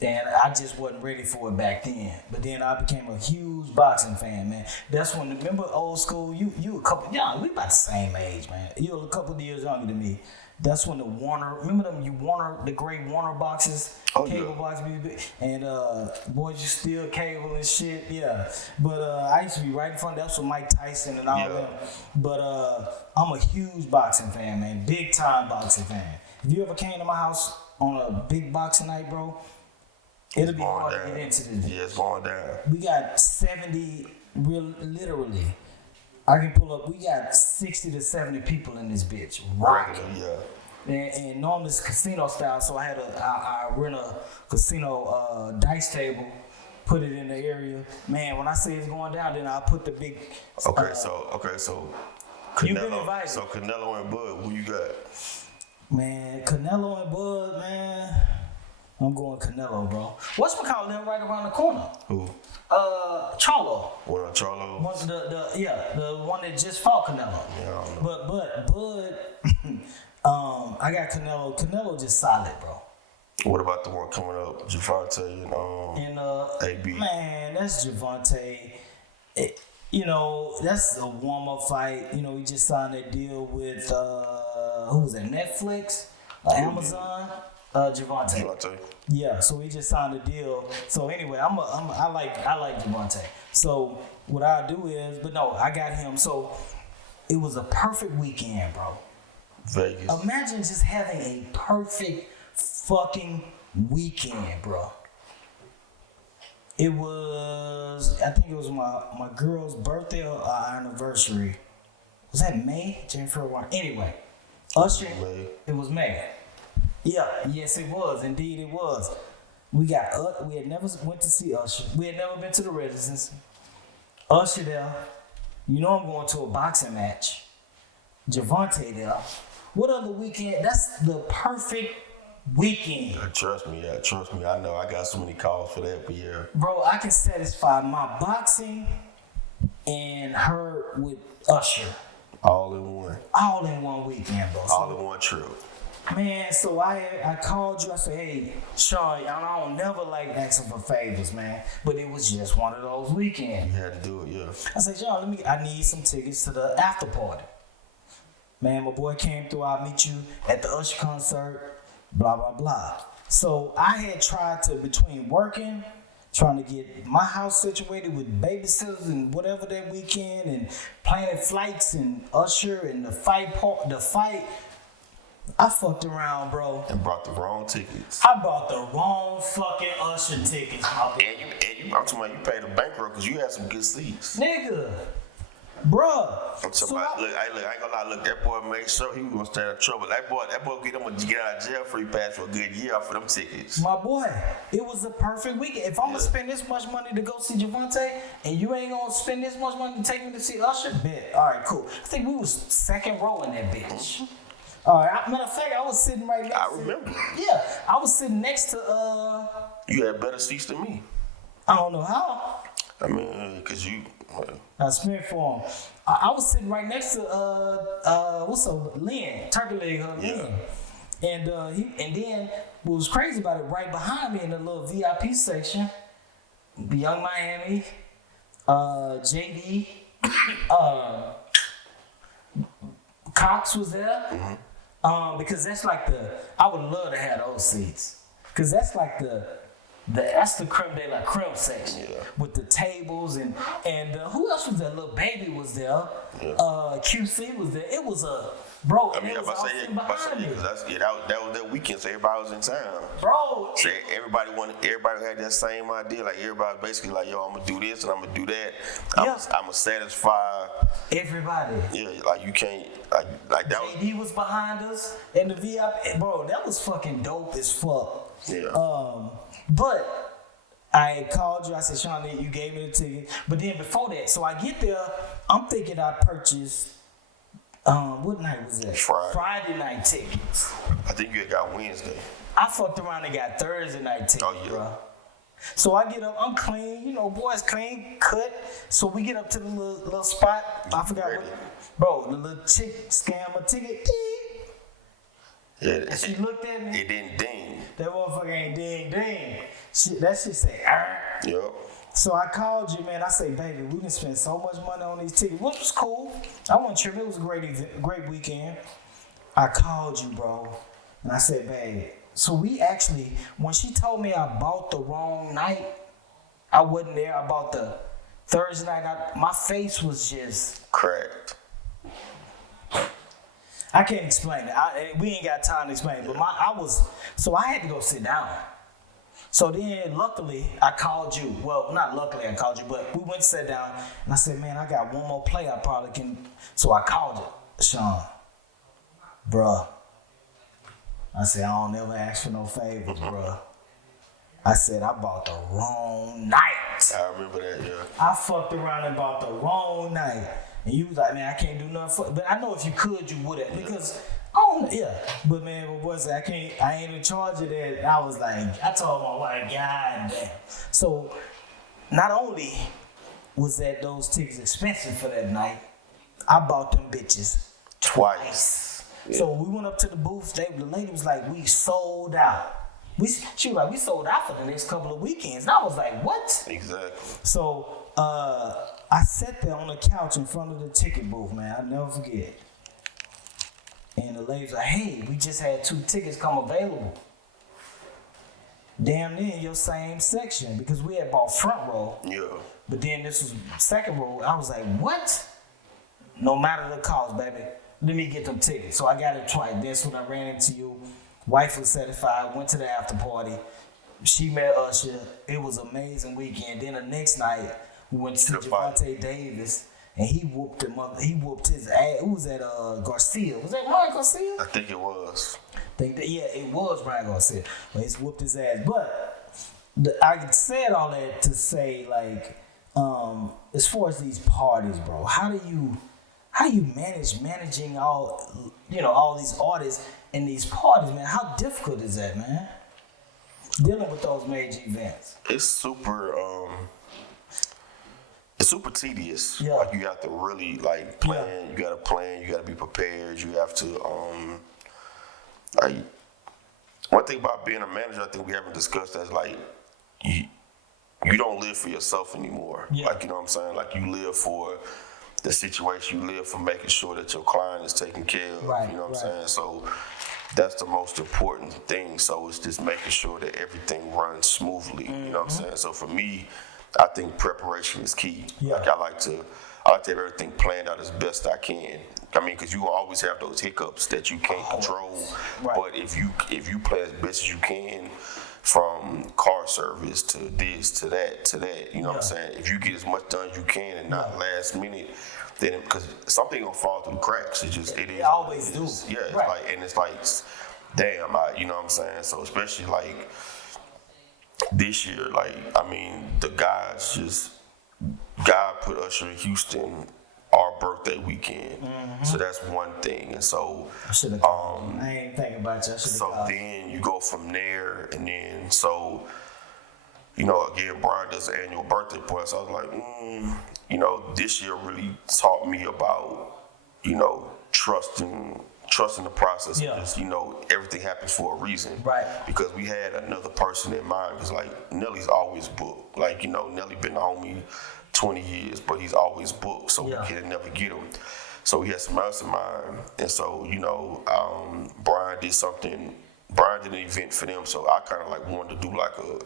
And I just wasn't ready for it back then. But then I became a huge boxing fan, man. That's when, remember old school? You a couple, we about the same age, man. You're a couple of years younger than me. That's when the Warner, remember them, the gray Warner boxes? Cable boxes. And boys, you still cable and shit, yeah. But I used to be right in front, that's with Mike Tyson and all them. But I'm a huge boxing fan, man. Big time boxing fan. If you ever came to my house on a big boxing night, bro, it'll be hard to get into this. Yeah, it's going down. We got 70, literally. I can pull up. We got 60 to 70 people in this bitch rocking. Yeah. And normally it's casino style, so I rent a casino dice table, put it in the area. Man, when I say it's going down, then I'll put the big. Okay, so Canelo. You been invited. So Canelo and Bud, who you got? Man, Canelo and Bud, man. I'm going Canelo, bro. What's McCall live right around the corner? Who? Charlo. What, Charlo? The one that just fought Canelo. Yeah, I don't know. But Bud, I got Canelo. Canelo just solid, bro. What about the one coming up, Javante and AB? Man, that's Javante. That's a warm-up fight. He just signed that deal with who was that? Netflix, Amazon. Javante. Yeah, so we just signed a deal. So anyway, I like Javante. So what I do is, but no, I got him. So it was a perfect weekend, bro. Vegas. Imagine just having a perfect fucking weekend, bro. I think it was my girl's birthday or anniversary. Was that May? January. Anyway, Usher. May. It was May. Yeah, yes it was. Indeed it was. We had never went to see Usher. We had never been to the Residence. Usher there. I'm going to a boxing match. Javante there. What other weekend? That's the perfect weekend. Trust me. I know I got so many calls for that, but yeah. Bro, I can satisfy my boxing and her with Usher. All in one. All in one weekend, bro. All in one trip. Man, so I called you. I said, hey, Shawn, I don't never like asking for favors, man. But it was just one of those weekends. You had to do it, yeah. I said, Shawn, I need some tickets to the after party. Man, my boy came through. I'll meet you at the Usher concert, blah, blah, blah. So I had tried to, between working, trying to get my house situated with babysitters and whatever that weekend, and planning flights and Usher and the fight. I fucked around, bro. And brought the wrong tickets. I bought the wrong fucking Usher tickets, my boy. And I'm talking about you paid a bankroll because you had some good seats. Nigga. Bruh. I'm talking about, look, I ain't gonna lie, look, that boy made sure he was gonna stay in trouble. That boy get him a get out of jail free pass for a good year off of them tickets. My boy, it was a perfect weekend. If I'm gonna spend this much money to go see Javante, and you ain't gonna spend this much money to take me to see Usher, bet. All right, cool. I think we was second row in that bitch. All right. Matter of fact, I was sitting right next to. I remember. Yeah, I was sitting next to. You had better seats than me. I don't know how. I mean, cause you. I spent for him. I was sitting right next to Lynn, Turkey Leg, Lynn. And then what was crazy about it, right behind me in the little VIP section, the Young Miami, JD, Cox was there. Mm-hmm. Because that's like I would love to have those seats. Because that's like that's the creme de la creme section with the tables and who else was there? Little Baby was there. QC was there. It was Bro, I mean, if I say because that was that weekend, so everybody was in town. Bro, so everybody had that same idea. Like everybody basically like, yo, I'm gonna do this and I'm gonna do that. I'm gonna satisfy everybody. Yeah, like you can't like that. JD was behind us in the VIP. Bro, that was fucking dope as fuck. Yeah. But I called you. I said, Shawn, you gave me the ticket. But then before that, so I get there. I'm thinking I purchased. What night was that? Friday night tickets. I think you had got Wednesday. I fucked around and got Thursday night tickets, bro. So I get up, I'm clean, you know, boys clean, cut. So we get up to the little spot. I forgot what, the little chick scam a ticket. Yeah, and she looked at me. It didn't ding. That motherfucker ain't ding. That shit say, Yep. So I called you, man. I say, baby, we can spend so much money on these tickets, which was cool. I wasn't tripping. It was a great weekend. I called you, bro, and I said, babe. So we actually, when she told me I bought the wrong night, I wasn't there. I bought the Thursday night. My face was just cracked. I can't explain it. We ain't got time to explain it. But I had to go sit down. So then, luckily, I called you. Well, not luckily I called you, but we went and sat down, and I said, man, I got one more play I probably can. So I called you, Shawn. Bruh. I said, I don't ever ask for no favors, bruh. I said, I bought the wrong night. I remember that, yeah. I fucked around and bought the wrong night. And you was like, man, I can't do nothing. But I know if you could, you would have. Because, But man, my boy said, I ain't in charge of that. And I was like, I told my wife, God damn. So, not only was those tickets expensive for that night, I bought them bitches twice. Yeah. So we went up to the booth. The lady was like, we sold out. She was like, we sold out for the next couple of weekends. And I was like, what? Exactly. So, I sat there on the couch in front of the ticket booth, man. I'll never forget. And the lady was like, hey, we just had 2 tickets come available. Damn near in your same section, because we had bought front row. Yeah. But then this was second row. I was like, what? No matter the cost, baby, let me get them tickets. So I got it twice. That's when I ran into you. Wife was certified, went to the after party. She met Usher. It was an amazing weekend. Then the next night, we went to Javante Davis, and he whooped him up. He whooped his ass. Who was that? Garcia. Was that Ryan Garcia? I think it was. It was Ryan Garcia. But he's whooped his ass. But I said all that to say, like, as far as these parties, bro, how do you managing all these artists and these parties, man? How difficult is that, man? Dealing with those major events. It's super tedious. Yeah. Like, you have to really plan. Yeah. You gotta plan. You gotta be prepared. You have to one thing about being a manager, I think we haven't discussed that, is like you don't live for yourself anymore. Yeah. Like, you know what I'm saying? Like, you live for the situation. You live for making sure that your client is taken care of. Right, you know what I'm saying? So that's the most important thing. So it's just making sure that everything runs smoothly. Mm-hmm. You know what I'm saying? So for me, I think preparation is key. Yeah. Like, I like to have everything planned out as best I can. I mean, because you will always have those hiccups that you can't control. Right. But if you plan as best as you can, from car service to this to that, you know what I'm saying? If you get as much done as you can and not last minute, then because something gonna fall through the cracks. It is. It always do. Yeah, it's like, damn, you know what I'm saying? So especially like this year, like, I mean, the guys God put Usher in Houston our birthday weekend. Mm-hmm. So that's one thing. And so I ain't thinking about you. So then you go from there, and then so, you know, again, Brian does an annual birthday party. So I was like, you know, this year really taught me about, you know, trusting the process. Yeah. And just, you know, everything happens for a reason. Right. Because we had another person in mind. Because, like, Nelly's always booked. Like, you know, Nelly been the homie 20 years, but he's always booked, so we can never get him. So we had somebody else in mind, and so, you know, Brian did an event for them, so I kind of like wanted to do like a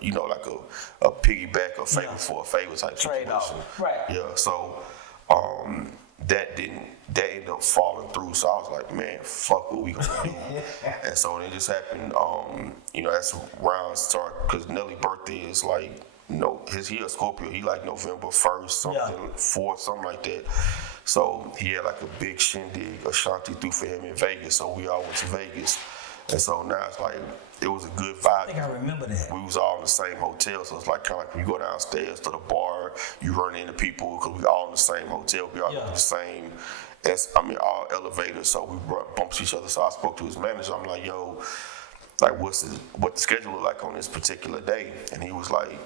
piggyback, a favor for a favor type trade situation. Off. Right. Yeah. So that ended up falling through. So I was like, man, fuck what we gonna do. And so it just happened, that's around start, because Nelly's birthday is like, he a Scorpio, he like November 1st, something, 4th, something like that. So he had like a big shindig, Ashanti threw for him in Vegas, so we all went to Vegas. And so now it's like, it was a good vibe. I think I remember that. We was all in the same hotel, so it's like kind of like when you go downstairs to the bar, you run into people because we all in the same hotel. We all in the same, all elevators, so we bumped each other. So I spoke to his manager. I'm like, yo, like what the schedule look like on this particular day? And he was like,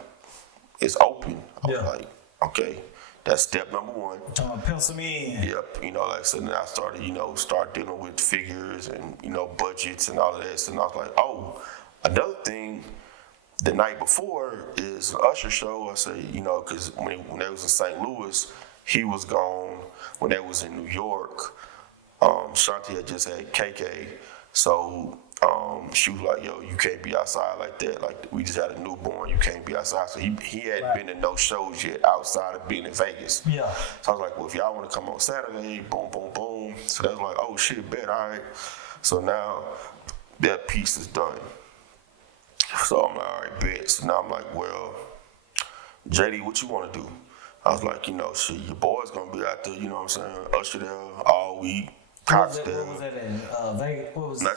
it's open. I was like, okay. That's step number one. Trying to pencil me in. Yep, so then I started, start dealing with figures and, budgets and all of this. And I was like, oh, another thing, the night before is an Usher show. I say, because when they was in St. Louis, he was gone. When they was in New York, Shanti had just had Kincade. So she was like, yo, you can't be outside like that. Like, we just had a newborn, you can't be outside. So he hadn't been to no shows yet outside of being in Vegas. Yeah. So I was like, well, if y'all want to come on Saturday, boom, boom, boom. So they was like, oh, shit, bet, all right. So now that piece is done. So I'm like, all right, bet. So now I'm like, well, JD, what you want to do? I was like, shit, your boy's going to be out there, you know what I'm saying, Usher there all week. What was that in Vegas? What was no,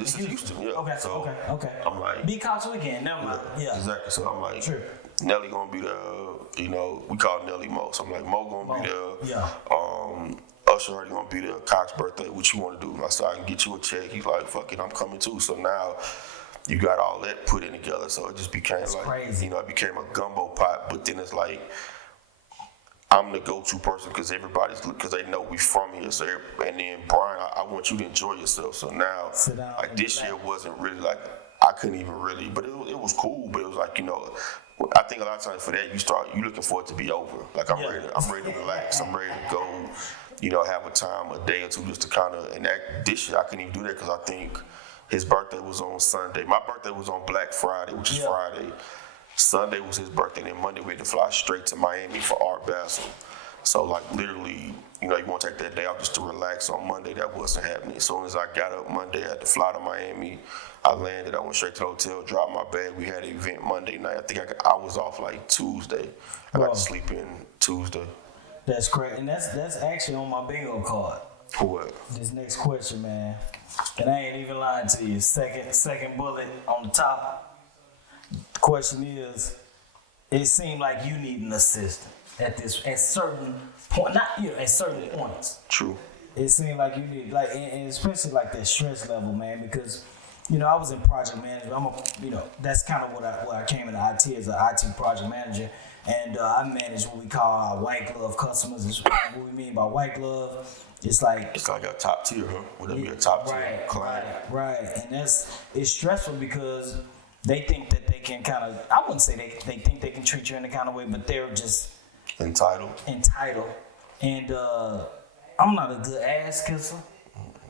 this is Houston, yeah. Okay, so okay. I'm like, be Couch Weekend, never mind. Yeah. Exactly. So I'm like, Nelly gonna be there, we call Nelly Mo. So I'm like, Mo gonna be there. Yeah. Usher already gonna be there. Cox's birthday, what you wanna do? I said, I can get you a check. He's like, fuck it, I'm coming too. So now you got all that put in together. So it just became crazy. It became a gumbo pot, but then it's like, I'm the go-to person because they know we from here. So, and then Brian, I want you to enjoy yourself. So now, like this year wasn't really like, I couldn't even really, but it was cool. But it was like, I think a lot of times for that, you looking for it to be over. Like I'm ready to relax. I'm ready to go, have a time, a day or two just to kind of, and this year I couldn't even do that because I think his birthday was on Sunday. My birthday was on Black Friday, which is Friday. Sunday was his birthday, and then Monday we had to fly straight to Miami for Art Basel. So like literally, you want to take that day off just to relax on Monday. That wasn't happening. As soon as I got up Monday, I had to fly to Miami. I landed, I went straight to the hotel, dropped my bag. We had an event Monday night. I think I was off like Tuesday. I got to sleep in Tuesday. That's great, and that's actually on my bingo card. For what? This next question, man. And I ain't even lying to you. Second bullet on the top. The question is, it seemed like you need an assistant at certain point, not at certain points. True. It seemed like you need and especially like that stress level, man, because I was in project management. That's kind of what I came into IT as an IT project manager, and I manage what we call our white glove customers. What we mean by white glove, it's like a top tier, huh? Would that be a top tier client? Right, and it's stressful because they think that they can kind of, I wouldn't say they think they can treat you in a kind of way, but they're just entitled. And I'm not a good ass kisser.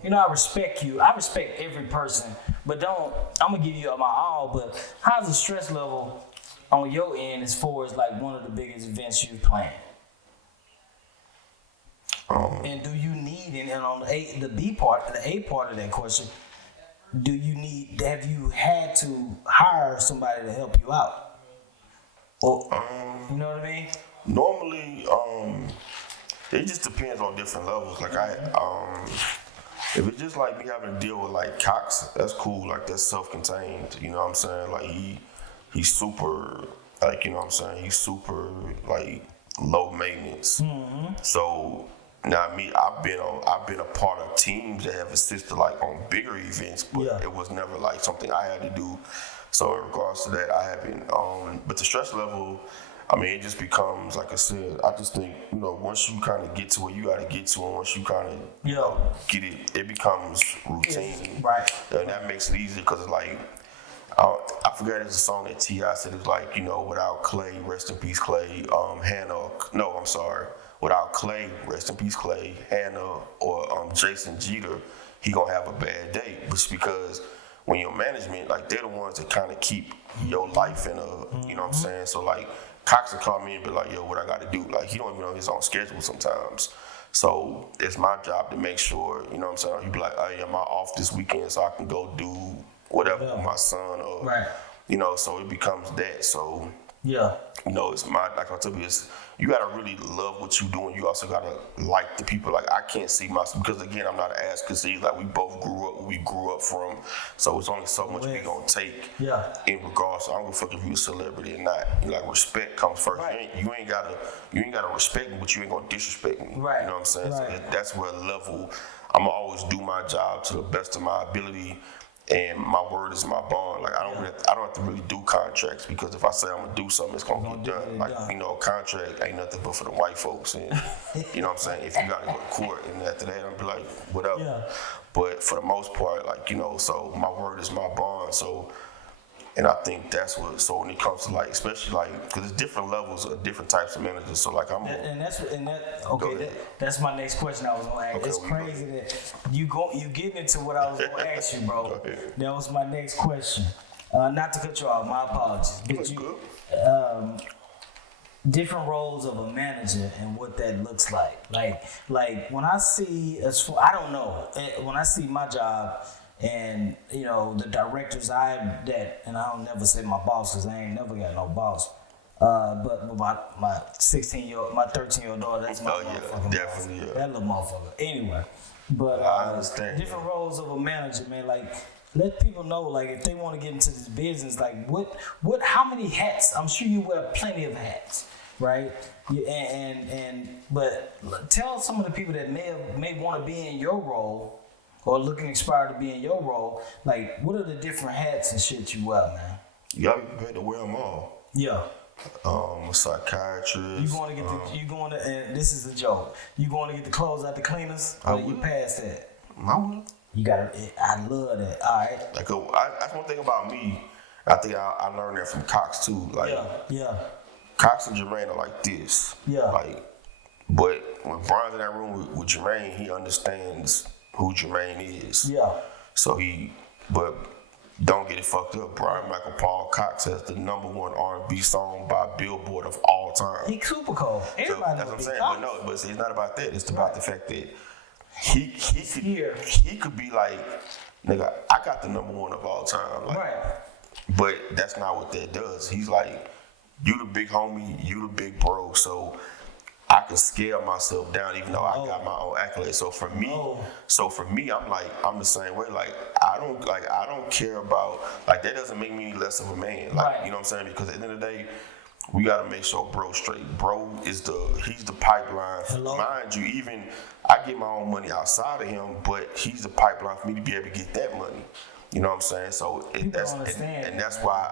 I respect you. I respect every person, but I'm going to give you my all, but how's the stress level on your end as far as like one of the biggest events you've planned? And do you need, and on the A part of that question, have you had to hire somebody to help you out? Or, you know what I mean? Normally, it just depends on different levels. Like if it's just like me having to deal with like Cox, that's cool. Like that's self-contained. You know what I'm saying? Like he's super, like, you know what I'm saying? He's super like low maintenance. Mm-hmm. So now I've been a part of teams that have assisted like on bigger events, but it was never like something I had to do. So in regards to that, I haven't. But the stress level, it just becomes, like I said, I just think, once you kind of get to where you got to get to, and once you kind of get it, it becomes routine. Yes. Right. And that makes it easier because it's like, I forgot there's a song that T.I. said, it's like, without Clay, rest in peace Clay, without Clay, rest in peace Clay, Hannah, or Jason Jeter, he gonna have a bad day. Just because when you're management, like they're the ones that kind of keep your life in a, you know what I'm saying? So like Cox will call me and be like, yo, what I gotta do? Like he don't even know his own schedule sometimes. So it's my job to make sure, you know what I'm saying? You be like, hey, am I off this weekend so I can go do whatever with my son or, you know, so it becomes that. So, yeah, you know, it's like I told you, you gotta really love what you doing. You also gotta like the people. Like I can't see myself because again, I'm not an ass conceit. Like we both grew up where we grew up from, so it's only so much we gonna take. Yeah. In regards, so I don't give a fuck if you a celebrity or not. Like respect comes first. Right. You ain't gotta respect me, but you ain't gonna disrespect me. Right. You know what I'm saying? Right. So that's where level. I'ma always do my job to the best of my ability. And my word is my bond. Like I don't have to really do contracts because if I say I'm gonna do something, it's gonna get done. Like you know, a contract ain't nothing but for the white folks. And you know what I'm saying? If you gotta go to court and after that, I'm be like whatever. Yeah. But for the most part, like you know, so my word is my bond. So, and I think that's what. So when it comes to like, especially like, because there's different levels of different types of managers. So like that's my next question I was gonna ask. Okay, it's crazy that you getting into what I was gonna ask you, bro. That was my next question. Not to cut you off, my apologies. But different roles of a manager and what that looks like. Like when I see, I don't know. When I see my job. And you know the directors and I don't never say my boss because I ain't never got no boss. But my 13-year-old daughter, that's my motherfucking definitely, boss. Yeah. That little motherfucker. Anyway, but I understand. Different roles of a manager, man. Like let people know, like if they want to get into this business, like how many hats? I'm sure you wear plenty of hats, right? But tell some of the people that may want to be in your role. Or looking inspired to be in your role, like what are the different hats and shit you wear, man? You gotta be prepared to wear them all. Yeah. A psychiatrist. And this is a joke. You going to get the clothes out the cleaners? Or you past that? I will. I love that. All right. Like that's one thing about me. I think I learned that from Cox too. Like yeah. Cox and Jermaine are like this. Yeah. Like, but when Brian's in that room with Jermaine, he understands who Jermaine is. Yeah. So but don't get it fucked up. Brian Michael Paul Cox has the #1 R&B song by Billboard of all time. He's super cool. Everybody that's what I'm saying. But see, it's not about that. It's about the fact that he could be like, nigga, I got the #1 of all time. Like, right. But that's not what that does. He's like, you the big homie, you the big bro. So I can scale myself down even though I got my own accolades. So for me, I'm the same way. Like I don't care about like that doesn't make me any less of a man. Like you know what I'm saying? Because at the end of the day, we gotta make sure bro's straight. Bro he's the pipeline. Hello? Mind you, even I get my own money outside of him, but he's the pipeline for me to be able to get that money. You know what I'm saying? So that's why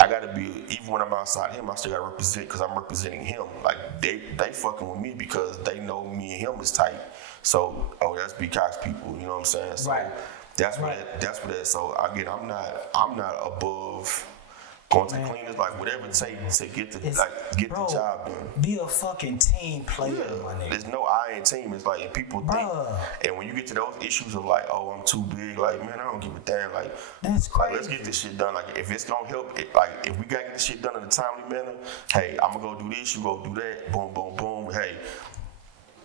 I gotta be, even when I'm outside him, I still gotta represent because I'm representing him. Like they fucking with me because they know me and him is tight. So that's B Cox people, you know what I'm saying? So that's what that. So again, I'm not above going to cleaners, like whatever it takes to get the job done. Be a fucking team player, my nigga. There's no I in team. It's like, and people think, and when you get to those issues of like, oh, I'm too big, like, man, I don't give a damn. Like, that's crazy. Like, let's get this shit done. Like, if it's gonna help, like, if we gotta get this shit done in a timely manner, hey, I'm gonna go do this, you go do that, boom, boom, boom.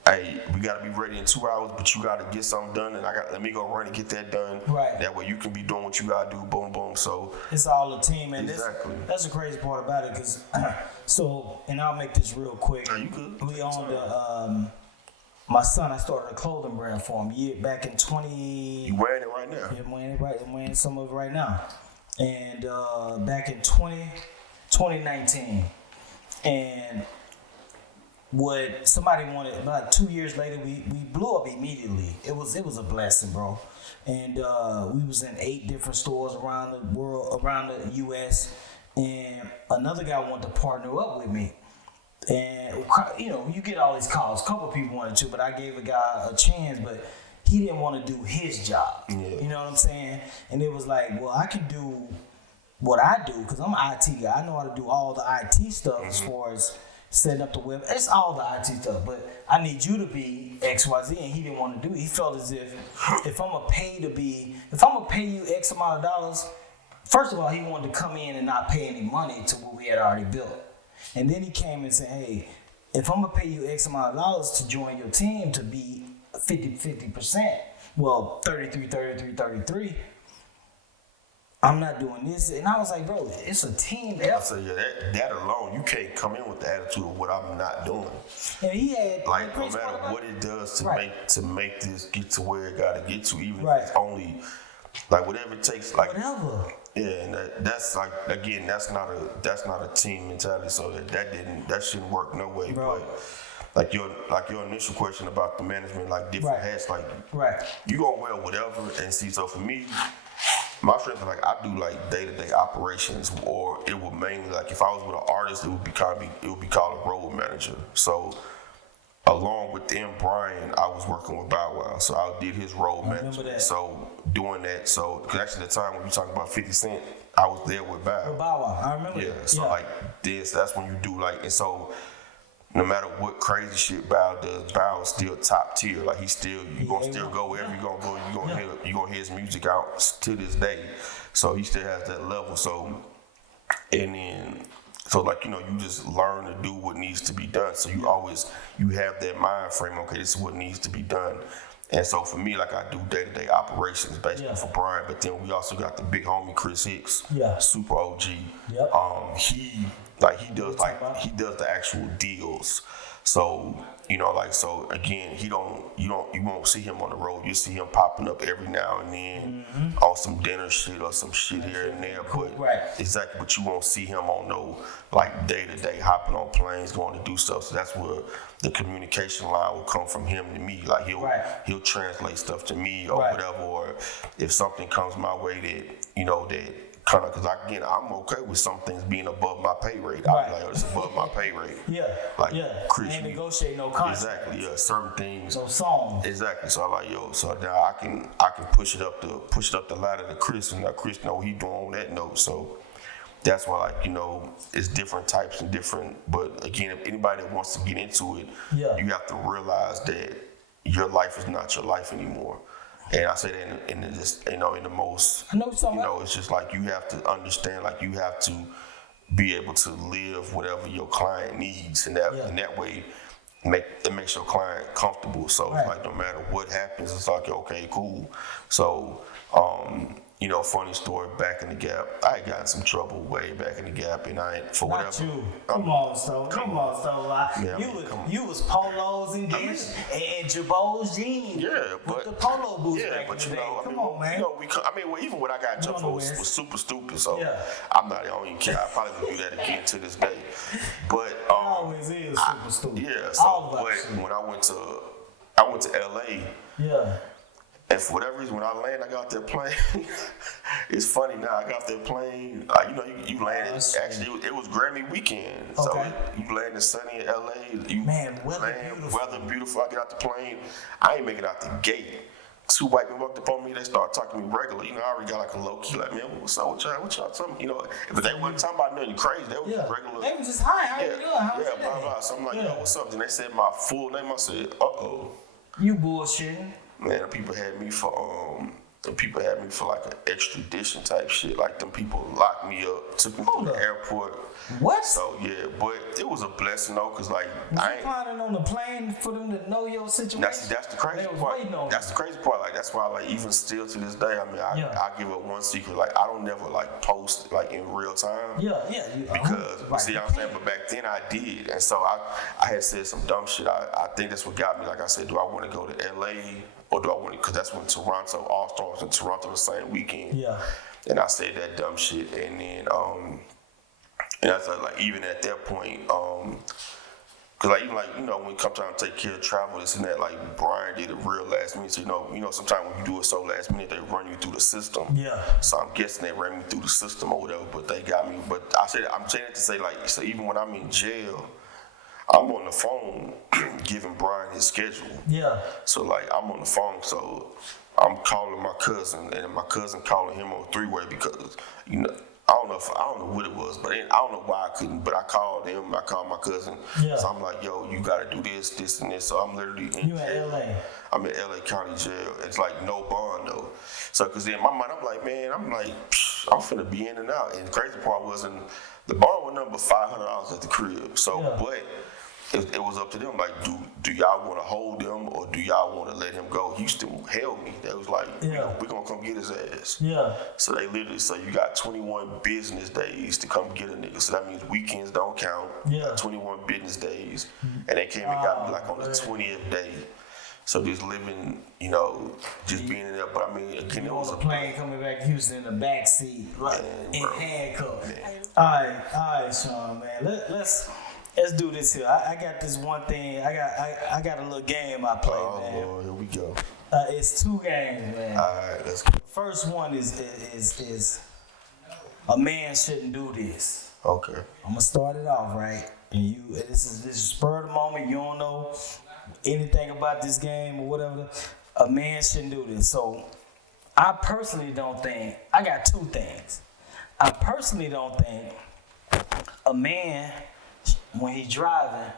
Hey, we gotta be ready in 2 hours, but you gotta get something done, and let me go run and get that done. Right. That way you can be doing what you gotta do, boom, boom. So it's all a team, and exactly. That's the crazy part about it, because and I'll make this real quick. No, you good. We owned my son. I started a clothing brand for him back in 20. You wearing it right now? Yeah, I'm wearing some of it right now, and back in 2019, and. What somebody wanted, like 2 years later, we blew up immediately. It was a blessing, bro. And we was in 8 different stores around the world, around the U.S. And another guy wanted to partner up with me. And you know, you get all these calls. A couple of people wanted to, but I gave a guy a chance, but he didn't want to do his job. Yeah. You know what I'm saying? And it was like, well, I can do what I do because I'm an IT guy. I know how to do all the IT stuff as far as setting up the web. It's all the IT stuff, but I need you to be XYZ, and he didn't want to do it. He felt as if I'm gonna pay you X amount of dollars, first of all, he wanted to come in and not pay any money to what we had already built. And then he came and said, hey, if I'm gonna pay you X amount of dollars to join your team to be 50%, well, 33, I'm not doing this. And I was like, bro, it's a team effort. So yeah, that alone, you can't come in with the attitude of what I'm not doing. And he had like no matter what it does to make this get to where it gotta get to, even if it's only like whatever it takes, like whatever. Yeah, and that's like again, that's not a team mentality. So that shouldn't work no way. Bro. But your initial question about the management, like different hats, like you gonna wear whatever and see. So for me, my strength is like I do like day-to-day operations, or it would mainly like if I was with an artist, it would be called a road manager. So along with them, Brian, I was working with Bow Wow, so I did his road management. So doing that, because actually the time when you talking about 50 Cent, I was there with Bow. With Bow Wow, I remember. Yeah, so like this, that's when you do like, and so no matter what crazy shit Bow does, Bow is still top tier. Like you gonna still go wherever you gonna go. You gonna hear his music out to this day. So he still has that level. So like you just learn to do what needs to be done. So you have that mind frame. Okay, this is what needs to be done. And so for me, like I do day-to-day operations basically for Brian, but then we also got the big homie Chris Hicks, super OG. Yep. He does the actual deals. So so again, you won't see him on the road. You see him popping up every now and then on some dinner shit or some shit here and there. But you won't see him on no like day-to-day hopping on planes going to do stuff. So that's where the communication line will come from him to me. Like he'll translate stuff to me or whatever. Or if something comes my way that kind of, because I'm okay with some things being above my pay rate. I'll be like, it's above my pay rate. Chris, ain't negotiate no contract. Exactly, certain things. No songs. Exactly. So I'm like, so now I can push it up the ladder to Chris, and now Chris know what he doing on that note. So that's why, it's different types and different. But again, if anybody that wants to get into it, you have to realize that your life is not your life anymore. And I say that in the most, I know what you're talking about. It's just like you have to understand, like you have to be able to live whatever your client needs, and that way it makes your client comfortable. So it's like no matter what happens, it's like, okay, cool. So funny story, back in the Gap, I got in some trouble way back in the Gap, and I ain't for Not whatever. You. Come on, Stovall. You was polos and jeans and Jabot's jeans. Yeah, with the polo boots back but in the day. come on, man. Even when I got in trouble, was super stupid. So I don't even care. I probably would do that again to this day. But always is super stupid. Yeah. So, but when I went to LA. And for whatever reason, when I land, I got off that plane. It's funny now. I got off that plane. You landed. Actually, it was Grammy weekend. Okay. So you landed sunny in LA. Weather beautiful. I get out the plane. I ain't make it out the gate. Two white men walked up on me. They started talking to me regular. I already got like a low key, like, man, what's up with y'all? What y'all talking? But they wasn't talking about nothing crazy. They was just regular. They was just, hi, how you doing? How's blah, blah. So I'm like, what's up? Then they said my full name. I said, uh-oh. You bullshitting. Man, people had me for like an extradition type shit. Like them people locked me up, took me to the airport. What? So yeah, but it was a blessing though, cause like I ain't planning on the plane for them to know your situation. That's the crazy part. That's the crazy part. Like that's why like even still to this day, I give up one secret. Like I don't never like post like in real time. Because see, I'm saying, but back then I did, and so I had said some dumb shit. I think that's what got me. Like I said, do I want to go to LA? Or do I want to, because that's when Toronto, All-Stars in Toronto the same weekend. Yeah. And I said that dumb shit. And then, and I said, like, even at that point, because like, even like, when it comes time to take care of travel, this and that, like, Brian did it real last minute. So, sometimes when you do it so last minute, they run you through the system. Yeah. So I'm guessing they ran me through the system or whatever, but they got me. But I'm saying it to say, like, so even when I'm in jail, I'm on the phone giving Brian his schedule. Yeah. So like I'm on the phone, so I'm calling my cousin, and my cousin calling him on three-way because I don't know what it was, but I don't know why I couldn't. But I called him. I called my cousin. Yeah. So I'm like, yo, you got to do this, and this. So I'm literally in you jail. In LA. I'm in LA County Jail. It's like no bond though. So because in my mind, I'm like, man, I'm finna be in and out. And the crazy part wasn't the bond was number $500 at the crib. So, but it was up to them. Like, do y'all want to hold them or do y'all want to let him go? Houston held me. They was like, we're gonna come get his ass. Yeah. So they literally say you got 21 business days to come get a nigga. So that means weekends don't count. Yeah. 21 business days, and they came and got me like on the 20th day. So just living, just being in there. But I mean, again, it was a plane coming back to Houston in the back seat, like in handcuffs. All right, Shawn, man. Let's do this here. I got this one thing. I got a little game I play, man. Oh, here we go. It's 2 games, man. All right, let's go. The first one is a man shouldn't do this. Okay. I'm gonna start it off right, and this is spur of the moment. You don't know anything about this game or whatever. A man shouldn't do this. So I personally don't think. I got 2 things. I personally don't think a man, when he's driving,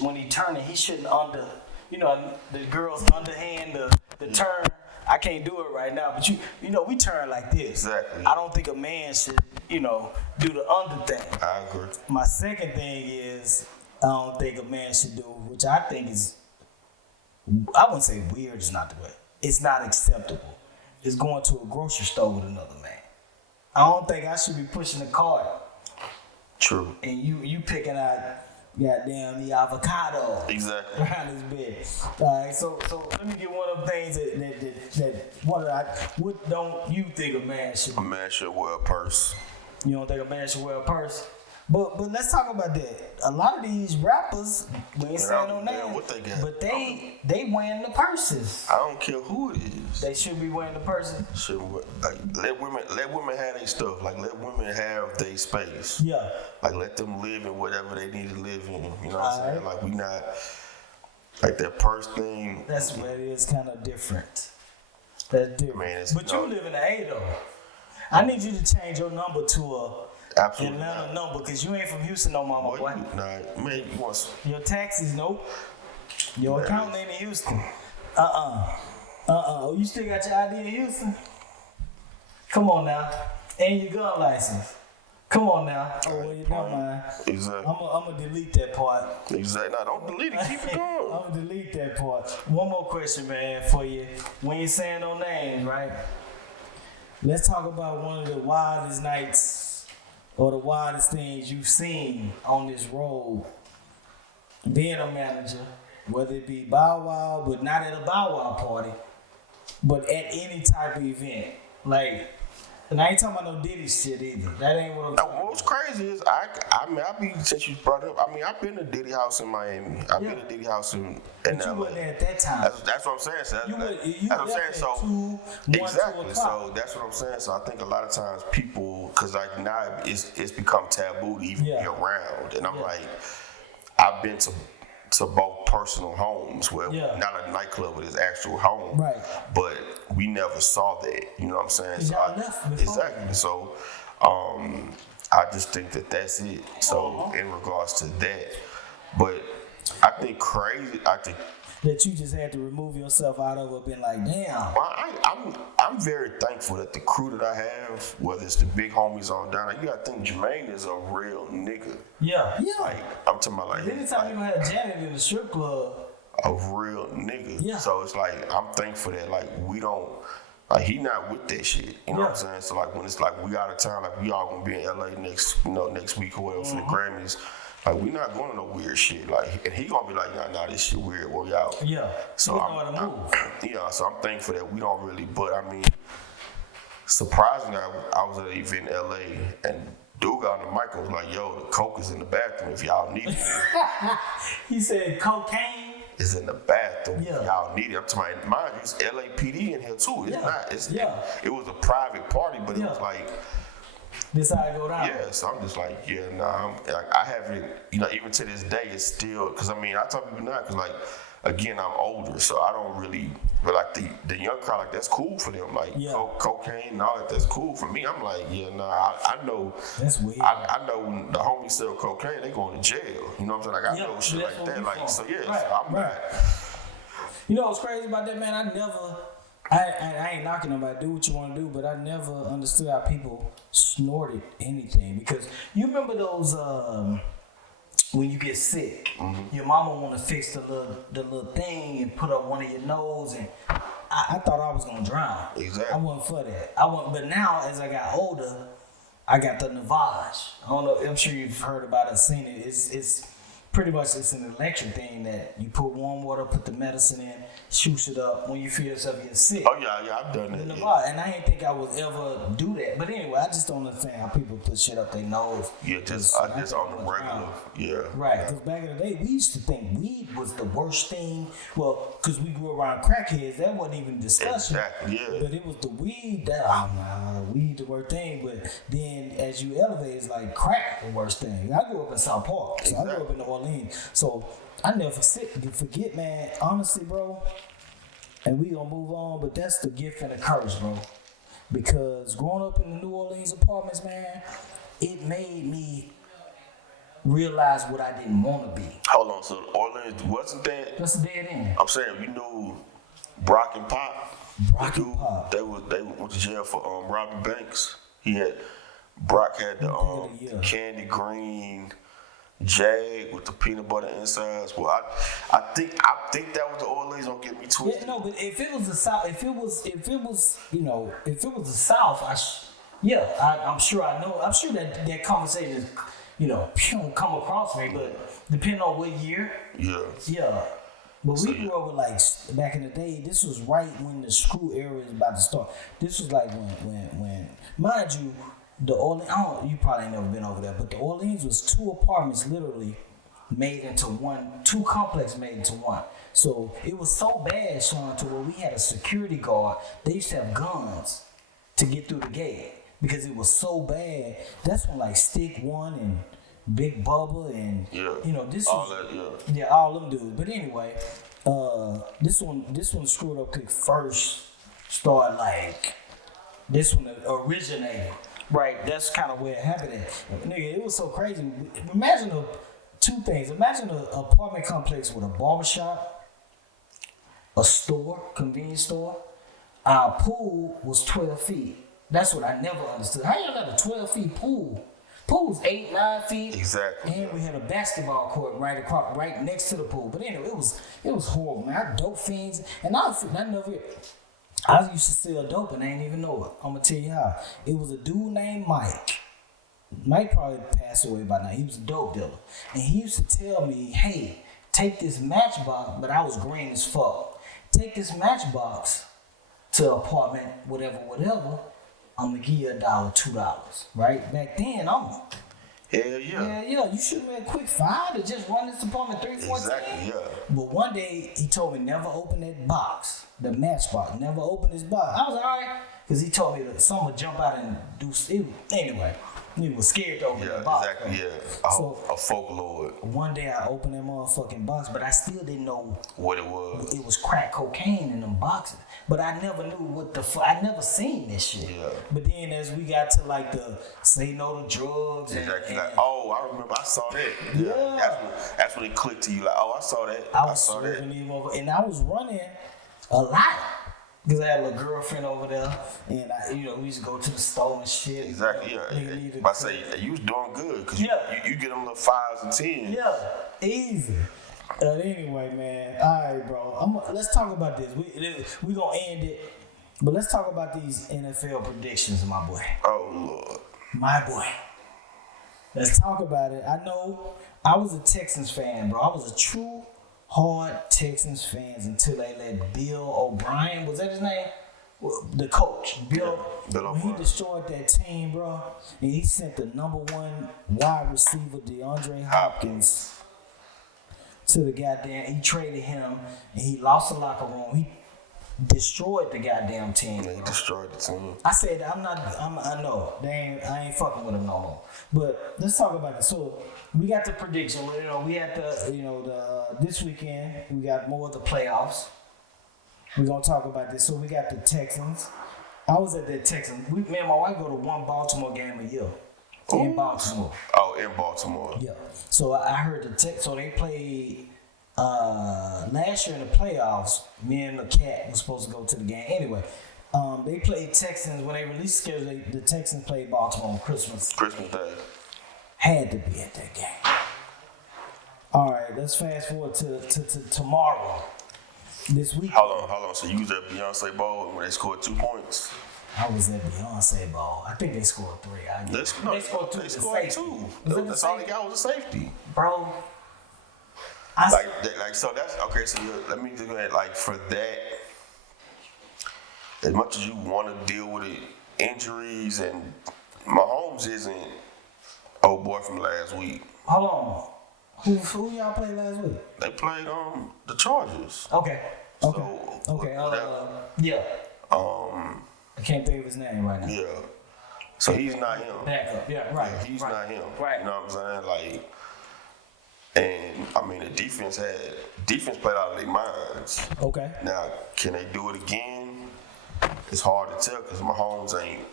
when he turning, he shouldn't the girl's underhand, the turn. I can't do it right now, but we turn like this. Exactly. I don't think a man should, do the under thing. I agree. My second thing is, I don't think a man should do, which I think is, I wouldn't say weird, it's not the way. It's not acceptable. It's going to a grocery store with another man. I don't think I should be pushing the cart. True. And you picking out goddamn the avocado. Exactly. Around his bed. All right, so let me get one of the things what don't you think a man should do? A man should wear a purse. You don't think a man should wear a purse? But let's talk about that. A lot of these rappers, we ain't saying no names, but they wearing the purses. I don't care who it is. They should be wearing the purses. Let women have their stuff. Like, let women have their space. Yeah. Like, let them live in whatever they need to live in. You know what I'm saying? Like, we not like that purse thing. That's where it is kind of different. That's different. Man, but you live in the A though. I need you to change your number to a Atlanta number, because you ain't from Houston no more, my boy. Your taxes, nope. Your account ain't in Houston. Oh, you still got your ID in Houston? Come on now. And your gun license. Come on now. Oh, well, you don't mind. Exactly. I'm going to delete that part. Exactly. No, don't delete it. Keep it going. I'm going to delete that part. One more question, man, for you. When you're saying no names, right? Let's talk about one of the wildest nights or the wildest things you've seen on this road. Being a manager, whether it be Bow Wow, but not at a Bow Wow party, but at any type of event. Like, and I ain't talking about no Diddy shit either. That ain't what I'm talking about. What's crazy is, since you brought it up, I've been to Diddy House in Miami. I've been to Diddy House in but LA. You wasn't there at that time. That's what I'm saying. So you that's what I'm saying. So 2, exactly. So that's what I'm saying. So I think a lot of times people, because like now it's become taboo to even be around, and I'm like, I've been to both personal homes where not a nightclub, but his actual home. Right. But we never saw that. You know what I'm saying? So exactly. So I just think that's it. So in regards to that, but I think that you just had to remove yourself out of it, been like, damn. Well, I'm very thankful that the crew that I have, whether it's the big homies on down, you gotta think Jermaine is a real nigga. Yeah. Like, I'm talking about like. Anytime you have Janet in the strip club. A real nigga. Yeah. So it's like, I'm thankful that like we don't. Like, he not with that shit, you know what I'm saying? So like when it's like we out of town, like we all gonna be in LA next week or whatever for the Grammys. Like, we not going to no weird shit. Like, and he gonna be like, nah, this shit weird. Well, y'all. Yeah. So so I'm thankful that we don't really. But I mean, surprisingly, I was at an event in LA, and dude got on the mic and was like, "Yo, the coke is in the bathroom if y'all need it." He said, "Cocaine is in the bathroom if y'all need it." I'm talking about, mind you, it's LAPD in here too. It's not. It was a private party, but it was like. This how it go down. Yeah, so I'm just like, I haven't, even to this day, it's still, because I mean, I tell people now, because like, again, I'm older, so I don't really, but like the young crowd, like, that's cool for them, like cocaine and all that, that's cool for me. I'm like, I know. That's weird. I know when the homies sell cocaine, they going to jail. You know what I'm saying? Like, I know shit like that. Like, so so I'm not. You know what's crazy about that, man? I ain't knocking nobody, do what you want to do, but I never understood how people snorted anything. Because you remember those when you get sick, your mama want to fix the little thing and put up one of your nose, and I thought I was gonna drown. Exactly. I wasn't for that. But now as I got older, I got the Navage. I don't know. I'm sure you've heard about it, seen it. It's pretty much it's an electric thing that you put warm water, put the medicine in, shoots it up when you feel yourself get sick. Oh yeah, I've done that. Yeah. And I didn't think I would ever do that. But anyway, I just don't understand how people put shit up their nose. Yeah, just on the regular. Yeah. Right, because back in the day, we used to think weed was the worst thing. Well, because we grew around crackheads, that wasn't even discussion. Exactly, yeah. But it was the weed that, weed the worst thing. But then as you elevate, it's like crack the worst thing. I grew up in South Park, so I grew up in New Orleans. So I never forget, man, honestly, bro, and we gonna move on, but that's the gift and the curse, bro. Because growing up in the New Orleans apartments, man, it made me realize what I didn't want to be. Hold on, so Orleans wasn't that? That's a dead end. I'm saying, you know Brock and Pop? Brock and Pop. They went to jail for robbing banks. Brock had the candy green Jag with the peanut butter insides. Well, I think that was the Orleans. Don't get me twisted. Yeah, no, but if it was the South, if it was the South, I'm sure I know. I'm sure that conversation, come across me. But depending on what year, yeah. But we grew up with, like, back in the day. This was right when the screw era is about to start. This was like when mind you. The Orleans, you probably ain't never been over there, but the Orleans was 2 apartments literally made into one, 2 complexes made into one. So it was so bad, Shawn, to where we had a security guard. They used to have guns to get through the gate because it was so bad. That's when like Stick One and Big Bubba and this all was, that, all them dudes. But anyway, this one screwed up quick first. Started like this one originated. Right, that's kind of where it happened at. Nigga, it was so crazy. Imagine 2 things. Imagine an apartment complex with a barbershop, a store, convenience store. Our pool was 12 feet. That's what I never understood. How y'all got a 12 feet pool? Pool's 8, 9 feet. Exactly. And we had a basketball court right next to the pool. But anyway, it was horrible, man. I dope fiends, and I used to sell dope and I didn't even know it. I'm gonna tell you how. It was a dude named Mike. Mike probably passed away by now. He was a dope dealer. And he used to tell me, hey, take this matchbox, but I was green as fuck. Take this matchbox to apartment, whatever, I'm gonna give you $1, $2. Right? Back then, hell yeah. Yeah, you shoot me a quick $5 to just run this apartment 314. Exactly, yeah. But one day, he told me never open that box. The matchbox, never open this box. I was like, all right, because he told me that someone would jump out and do it. Anyway, he was scared to open the box. Exactly, yeah. So, a folklore. One day I opened that motherfucking box, but I still didn't know what it was. It was crack cocaine in them boxes. But I never knew what the fuck. I never seen this shit. Yeah. But then as we got to like the say no to drugs. Exactly. I remember I saw that. Yeah. That's when it clicked to you. Like, I saw that. I saw that. And I was running a lot. Because I had a little girlfriend over there, and we used to go to the store and shit. Exactly, yeah. I say you was doing good, because you get them little 5s and 10s. Yeah, easy. Anyway, man, all right, bro. Let's talk about this. We gonna end it, but let's talk about these NFL predictions, my boy. Oh Lord, my boy. Let's talk about it. I know I was a Texans fan, bro. I was a true hard Texans fans until they let Bill O'Brien, was that his name? The coach, Bill when he destroyed that team, bro, and he sent the number 1 wide receiver, DeAndre Hopkins, to the goddamn, he traded him, and he lost the locker room. He destroyed the goddamn team. Yeah, he destroyed the team. I said, I know, I ain't fucking with him no more. But let's talk about it. So, we got the prediction. We had this weekend, we got more of the playoffs. We're going to talk about this. So we got the Texans. I was at the Texans. Me and my wife go to one Baltimore game a year. In Baltimore. Oh, in Baltimore. Yeah. So I heard so they played last year in the playoffs. Me and the cat was supposed to go to the game. Anyway, they played Texans. When they released the schedule, the Texans played Baltimore on Christmas Day. Had to be at that game. All right, let's fast forward to tomorrow. This week. How long? So you was at Beyonce Bowl when they scored 2 points? I was at Beyonce Bowl. I think they scored 3. They scored 2. They scored 2. That's all they got was a safety. Bro. So that's okay. So let me do that. Like for that, as much as you want to deal with it, injuries and Mahomes isn't old boy from last week. Hold on. Who y'all played last week? They played the Chargers. Okay. Okay. Yeah. I can't think of his name right now. Yeah. So he's not him. Backup. Yeah. Right. Yeah, he's not him. Right. You know what I'm saying? Like, and I mean the defense played out of their minds. Okay. Now, can they do it again? It's hard to tell because Mahomes ain't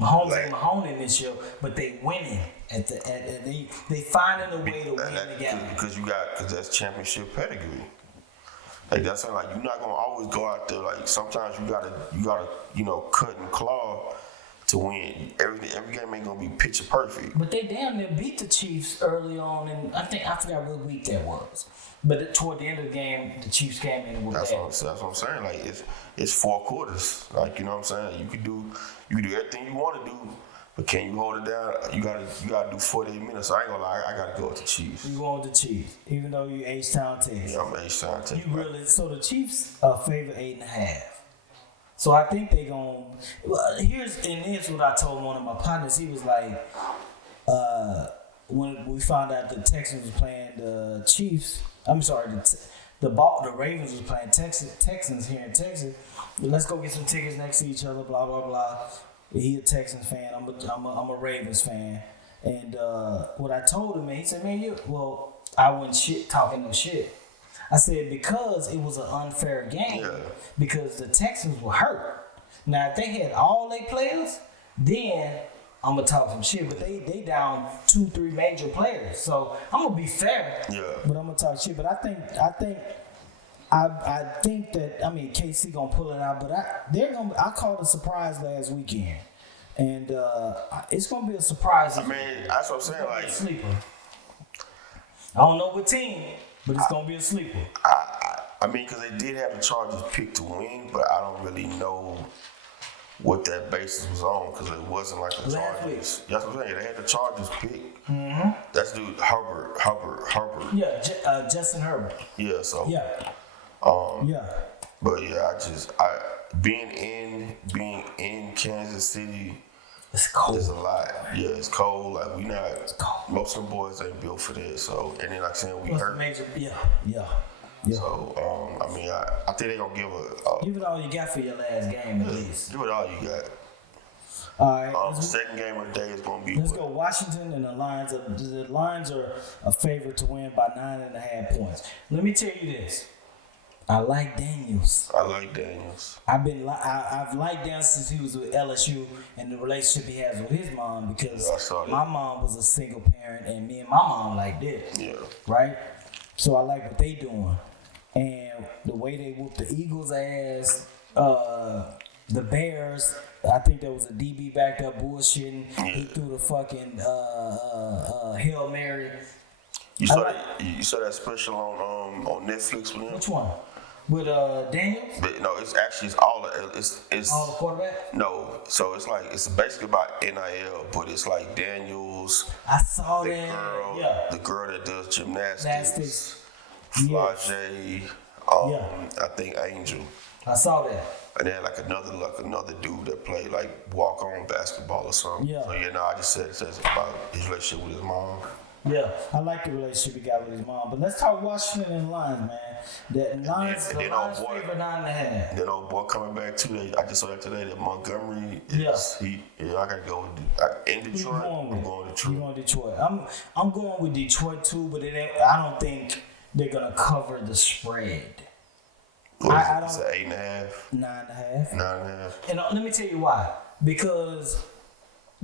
Mahomes this year, but they winning they finding a way to win the game. Because that's championship pedigree. Like that's like you're not gonna always go out there. Like sometimes you gotta cut and claw to win. Every game ain't gonna be picture perfect. But they damn near beat the Chiefs early on, and I forgot what week that was. But toward the end of the game, the Chiefs came in with that's what I'm saying. Like it's 4 quarters. Like you know what I'm saying. You can do everything you want to do, but can you hold it down? You gotta do 48 minutes. So I ain't gonna lie. I gotta go with the Chiefs. You going with the Chiefs, even though you H-Town Texas. Yeah, I'm H-Town Texas. You really so the Chiefs favor 8.5. So I think they gon'. Well, here's what I told one of my partners. He was like, when we found out the Texans was playing the Chiefs. I'm sorry, the Ravens was playing Texans here in Texas. Let's go get some tickets next to each other. Blah blah blah. He a Texans fan. I'm a Ravens fan. And what I told him, man, he said, man, I wasn't talking no shit. I said, because it was an unfair game, because the Texans were hurt. Now, if they had all their players, then I'm going to talk some shit. But they down 2-3 major players. So I'm going to be fair, but I'm going to talk shit. But I think that, KC going to pull it out. But I called a surprise last weekend. And it's going to be a surprise. I mean, that's what I'm saying. Like, sleeper. I don't know what team. But it's going to be a sleeper. I mean, because they did have the Chargers picked to win, but I don't really know what that basis was on because it wasn't like the Chargers. That's what I'm saying. They had the Chargers pick. Mm-hmm. That's dude Herbert. Yeah, Justin Herbert. Yeah, so. Yeah. But yeah, being in Kansas City. It's cold. It's a lot. Yeah, it's cold. Like most of the boys ain't built for this. So and then like saying we hurt. Yeah. So I think they gonna give it all you got for your last game at least. Give it all you got. All right. The second game of the day is gonna be. Let's go Washington and the Lions are a favorite to win by 9.5 points. Let me tell you this. I like Daniels. I've liked Daniels since he was with LSU and the relationship he has with his mom because my mom was a single parent and me and my mom like this. Yeah. Right? So I like what they doing. And the way they whooped the Eagles' ass, the Bears, I think there was a DB back there bullshitting. Yeah. He threw the fucking Hail Mary. You saw that special on Netflix with him? Which one? With Daniels? But, no, it's all the quarterback? No, so it's basically about NIL, but it's like Daniels. I saw The girl that does gymnastics. Flage. I think Angel. I saw that. And then like another dude that played like walk on basketball or something. Yeah. So I just said it says about his relationship with his mom. Yeah, I like the relationship he got with his mom. But let's talk Washington and Lions, man. The Lions favor 9.5. Then old boy coming back too. I just saw that today that Montgomery is I gotta go with in Detroit. I'm going Detroit. You going Detroit? I'm going with Detroit too, but I don't think they're gonna cover the spread. I don't. It's 8.5. 9.5. 9.5. And let me tell you why. Because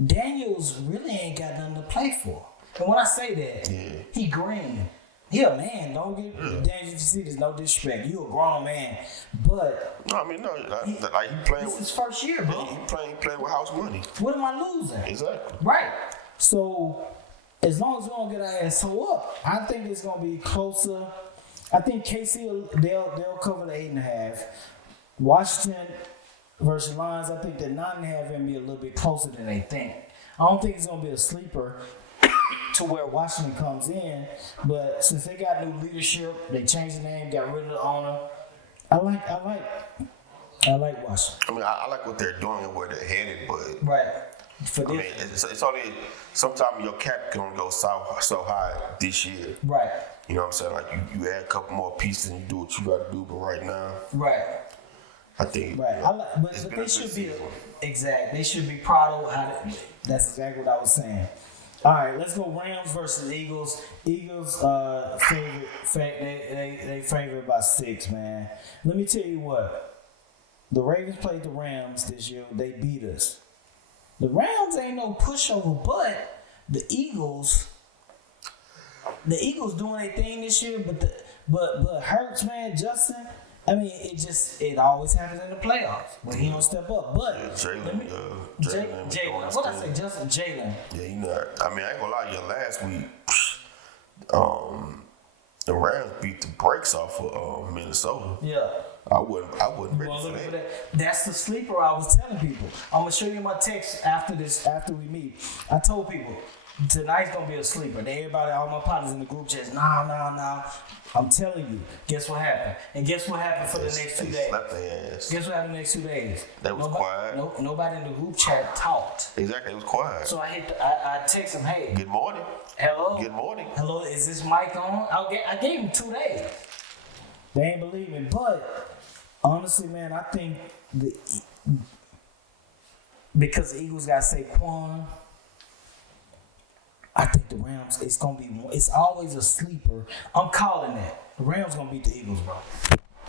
Daniels really ain't got nothing to play for. And when I say that, he green. He a man. Don't get Daniels. You see, there's no disrespect. You a grown man, but no, I mean no. He playing. This is his first year, bro. He playing with house money. What am I losing? Exactly. Right. So as long as we don't get our ass tore up, I think it's gonna be closer. I think KC they'll cover the 8.5. Washington versus Lions, I think the 9.5 gonna be a little bit closer than they think. I don't think it's gonna be a sleeper to where Washington comes in, but since they got new leadership, they changed the name, got rid of the owner. I like Washington. I mean, I like what they're doing and where they're headed, but right. I mean, it's only sometimes your cap can only go so high this year. Right. You know what I'm saying? Like you add a couple more pieces and you do what you got to do, but right now, right. I think right. But they should be exact. They should be proud of how. That's exactly what I was saying. All right, let's go Rams versus Eagles. Eagles they favored by 6, man. Let me tell you what. The Ravens played the Rams this year. They beat us. The Rams ain't no pushover, but the Eagles doing their thing this year. But Hurts, man, Justin. I mean, it always happens in the playoffs when he don't step up. But Jalen. What I say, Justin, Jalen. Yeah, you know. I mean, I ain't gonna lie. Last week, the Rams beat the brakes off of Minnesota. Yeah. I wouldn't ready for that. That's the sleeper I was telling people. I'm gonna show you my text after we meet. I told people tonight's gonna be a sleeper. Everybody, all my partners in the group chat, nah. I'm telling you, guess what happened? And guess what happened for the next 2 days? Guess what happened the next 2 days? That was quiet. Nobody in the group chat talked. Exactly, it was quiet. So I text him, hey. Good morning. Hello. Good morning. Hello, is this mic on? I gave him 2 days. They ain't believe me, but honestly, man, I think because the Eagles got Saquon, I think the Rams, it's always a sleeper. I'm calling that. The Rams gonna beat the Eagles, bro.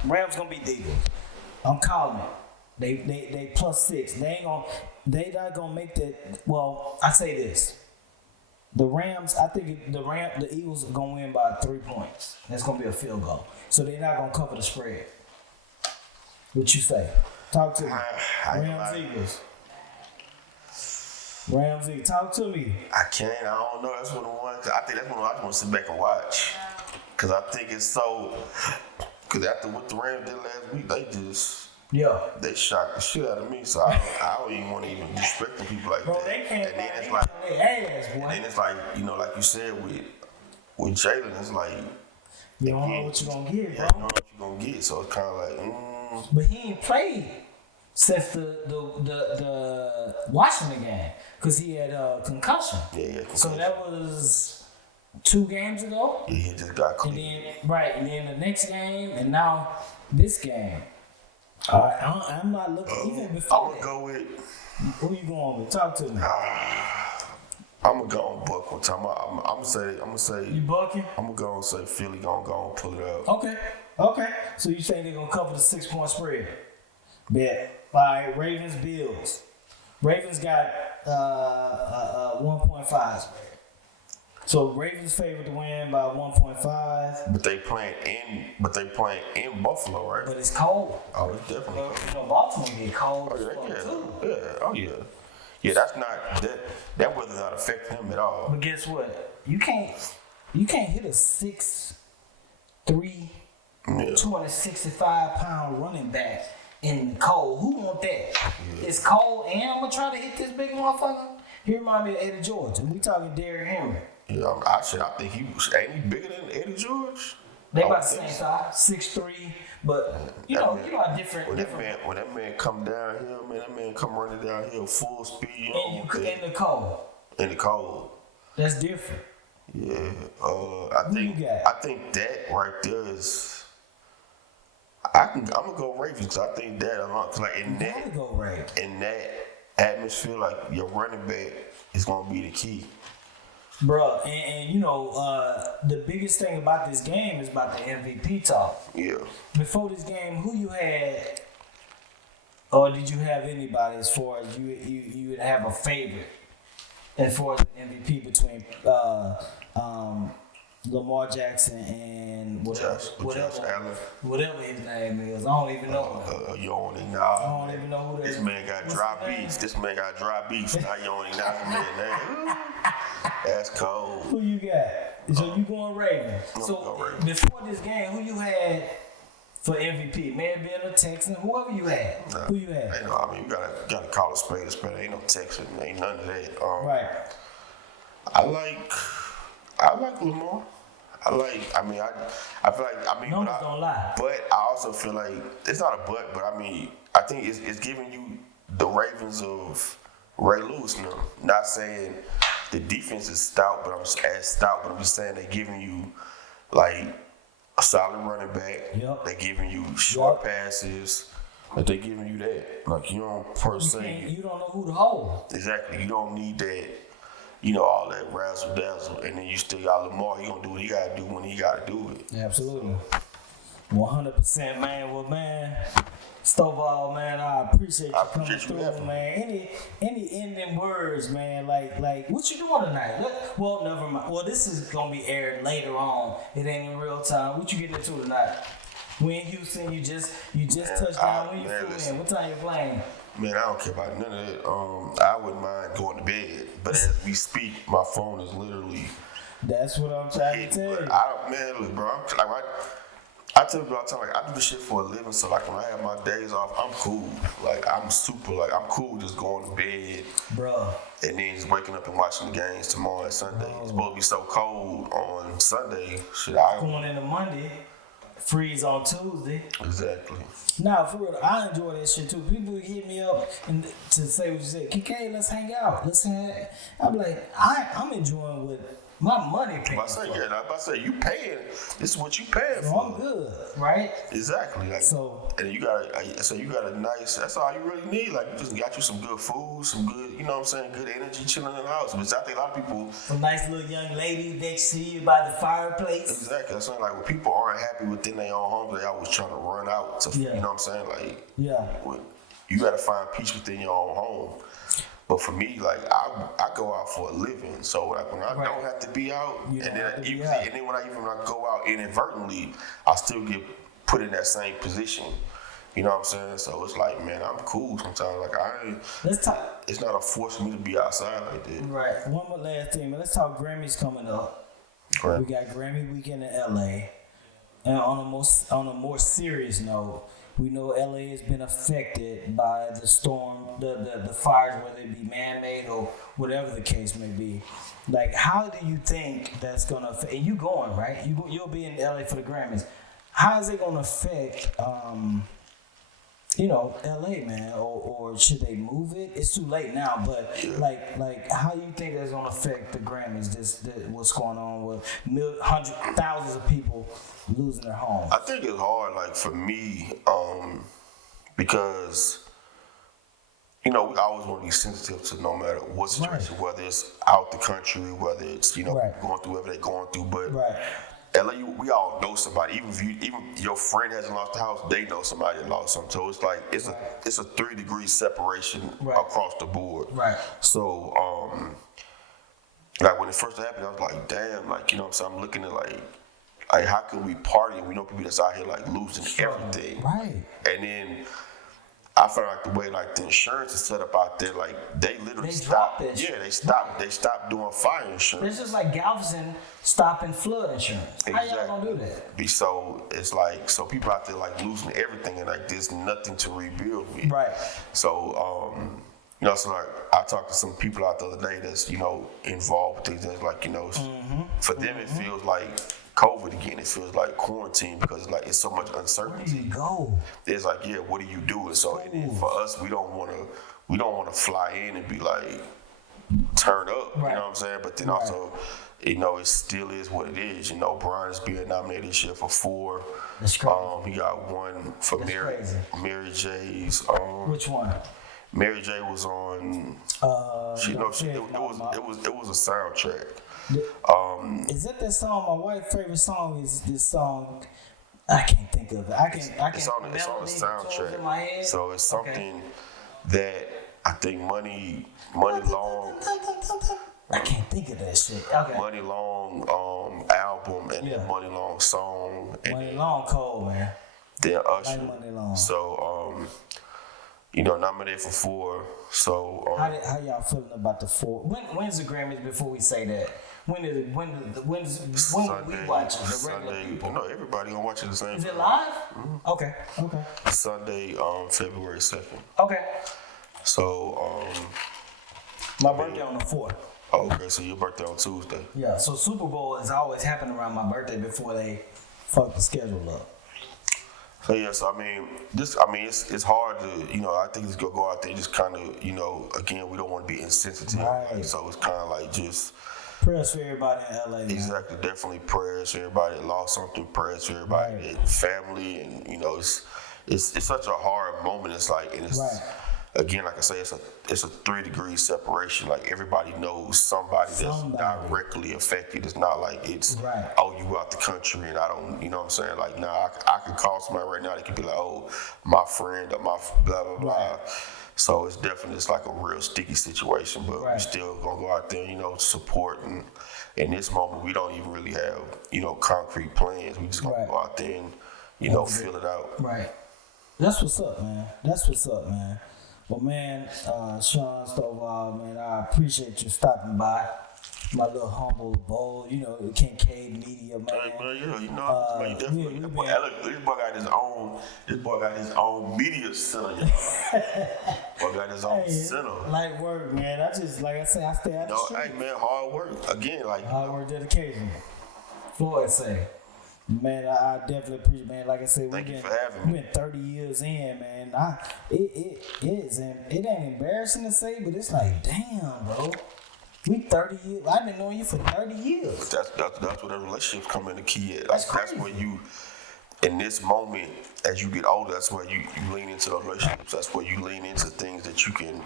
Rams gonna beat the Eagles. I'm calling it. They +6. They not gonna make that. Well, I say this. The Rams, I think the Eagles are gonna win by 3 points. That's gonna be a field goal. So they're not gonna cover the spread. What you say? Talk to me. Rams, Eagles. Rams, Eagles. Talk to me. I can't. I don't know. That's one of the ones. I think that's one I just want to sit back and watch. Because I think it's so. Because after what the Rams did last week, they shocked the shit out of me. So I don't even want to even disrespect them people like that. They can't. And then it's like, like you said with Jalen, it's like you don't know what you're gonna get, bro. You don't know what you're gonna get. So it's kind of like. But he ain't played since the Washington game because he had a concussion. Yeah. So that was 2 games ago. Yeah, he just got clean. And then the next game, and now this game. I'm not looking even before. I'm gonna go with. Who you going with? Talk to me. I'm gonna go on Buck one time. I'm gonna say. You bucking? I'm gonna go and say Philly gonna go and pull it out. Okay. So you say they're gonna cover the 6-point spread? Bet. All right. Ravens, Bills. Ravens got 1.5 spread. So Ravens favored to win by 1.5. But they playing in Buffalo, right? But it's cold. Oh, it's definitely cold. Baltimore get cold. Oh yeah. Yeah, that's not that weather's not affecting him at all. But guess what? You can't hit a 6'3", 265-pound running back in the cold. Who want that? Yeah. It's cold and I'm gonna try to hit this big motherfucker. He remind me of Eddie George. And we talking Derrick Henry. Yeah, I think ain't he bigger than Eddie George? They about the same size, 6'3", but you know how different. When that man come downhill, that man come running downhill full speed. In the cold. In the cold. That's different. Yeah, I think that right there is. I'm gonna go Ravens because I think that in that atmosphere, like your running back is gonna be the key. Bruh, and the biggest thing about this game is about the MVP talk. Yeah. Before this game, who you had, or did you have anybody as far as you would have a favorite as far as the MVP between Lamar Jackson and whatever his name is? I don't even know. You don't even know. I don't even know who that is. This man got dry beef. Now you don't even know the man name. That's cold. Who you got? So you going Ravens. So before this game, who you had for MVP? May have been a Texan, whoever you had. Who you had? You know, I mean, you gotta call a spade a spade. Ain't no Texan, ain't none of that. Right. I like Lamar. I feel like, numbers don't lie. But I also feel like, it's not a but I mean, I think it's giving you the Ravens of Ray Lewis now. Not saying the defense is stout, but I'm just saying they're giving you, like, a solid running back. Yep. They're giving you short passes. Like, they're giving you that. Like, you don't You don't know who to hold. Exactly. You don't need that, you know, all that razzle dazzle, and then you still got Lamar. He gonna do what he gotta do when he gotta do it. Absolutely. 100%, man. Well, man, Stovall, man, I appreciate you coming through, man. Any ending words, man? Like, what you doing tonight? Well, never mind. Well, this is gonna be aired later on. It ain't in real time. What you getting into tonight? We in Houston. You just touched down. When you flew in? What time you playing? Man, I don't care about none of that. I wouldn't mind going to bed, but as we speak, my phone is literally. That's what I'm trying to tell you. Look, bro, I tell people all the time, like, I do this shit for a living, so, like, when I have my days off, I'm cool. Like, I'm cool just going to bed. Bro. And then just waking up and watching the games tomorrow and Sunday. Bro. It's supposed to be so cold on Sunday. Going into Monday. Freeze on Tuesday. Exactly. Nah, for real, I enjoy that shit too. People hit me up and to say what you said. Kincade, let's hang out. I'm like, I'm enjoying what my money paying. I say you paying. This is what you paying for. I'm good, right? Exactly. Like, and you got a nice. That's all you really need. Like, you just got you some good food, some good, you know what I'm saying, good energy, chilling in the house. Which I think a lot of people. A nice little young lady next to you by the fireplace. Exactly. That's saying, like, when people aren't happy within their own homes, they always trying to run out to, you know what I'm saying, like. Yeah. You got to find peace within your own home. But for me, like, I go out for a living, so like when I don't have to be out, and then when I go out inadvertently, I still get put in that same position. You know what I'm saying? So it's like, man, I'm cool sometimes. Like, it's not a force for me to be outside like that. Right. One more last thing, man. Let's talk Grammys coming up. Right. We got Grammy weekend in LA, and on a more serious note. We know LA has been affected by the storm, the fires, whether it be man-made or whatever the case may be. Like, how do you think that's going to affect, and you going, right? You'll be in LA for the Grammys. How is it going to affect, LA, man? Or should they move it? It's too late now, but like how do you think that's going to affect the Grammys, what's going on with thousands of people losing their homes? I think it's hard, like, for me, because, you know, we always want to be sensitive to no matter what situation, whether it's out the country, whether it's, you know, going through whatever they're going through. But LA, we all know somebody. Even your friend hasn't lost the house, they know somebody that lost something. So it's like it's a 3-degree separation across the board. Right. So like when it first happened, I was like, damn, like, you know what I'm saying? I'm looking at like how can we party? We know people that's out here like losing everything. Right. And then I felt like the way like the insurance is set up out there, like they literally stopped. Yeah, they stopped doing fire insurance. It's just like Galveston stopping flood insurance. Exactly. How y'all gonna do that? So it's like, so people out there like losing everything and like there's nothing to rebuild with. Right. So you know, so like I talked to some people out the other day that's, you know, involved with things, and it's like, you know, for them it feels like COVID again. It feels like quarantine because it's like it's so much uncertainty. Where do you go? It's like, yeah, what do you do? And so and then for us, we don't want to fly in and be like turn up. You know what I'm saying? But then also, you know, it still is what it is. You know, Brian is being nominated this year for 4. That's crazy. He got 1 for Mary J's. Which one? Mary J was on. It was a soundtrack. Is that the song? My wife's favorite song is this song. I can't think of it. It's on the soundtrack. So it's something that I think Money Long. I can't think of that shit. Okay. Money Long album and then Money Long song. And Money Long cold, man. Then Usher. Like Money Long. So you know, nominated for 4. So how y'all feeling about the 4? When's the Grammys before we say that? When will we watch it? The regular people. No, everybody gonna watch it the same. Is it live? Mm-hmm. Okay. Sunday, February 2nd. Okay. So, my birthday on the 4th. Oh, okay, so your birthday on Tuesday. Yeah, so Super Bowl has always happened around my birthday before they fuck the schedule up. So yes, it's hard to, I think it's gonna go out there just kind of, again, we don't want to be insensitive. Right. So it's kind of like just prayers for everybody in LA. Man. Exactly, definitely prayers for everybody that lost something. Prayers for everybody that family, and it's such a hard moment. It's like, and it's. Right. Again, like I say, it's a 3-degree separation. Like everybody knows somebody that's directly affected. It's not like it's you out the country and I don't, you know what I'm saying? Like I could call somebody right now. They could be like, oh, my friend or my blah blah blah. So it's definitely like a real sticky situation. But we still gonna go out there, support. And in this moment, we don't even really have concrete plans. We just gonna go out there and feel it out. Right. That's what's up, man. Well, man, Shawn Stovall, man, I appreciate you stopping by. My little humble bowl, Kincade Media, man. Hey, man, definitely. This boy got his own media center, boy got his own center. Light work, man. I stay out the street. Hey, man, hard work. Again, hard work, dedication. Floyd say. Man, I definitely appreciate, man. Like I said, Thank you for having me. We've been 30 years in, man. It ain't embarrassing to say, but it's like, damn, bro. We 30 years. I've been knowing you for 30 years. That's where the relationships come in the key at. That's where you, in this moment, as you get older, that's where you lean into those relationships. That's where you lean into things that you can,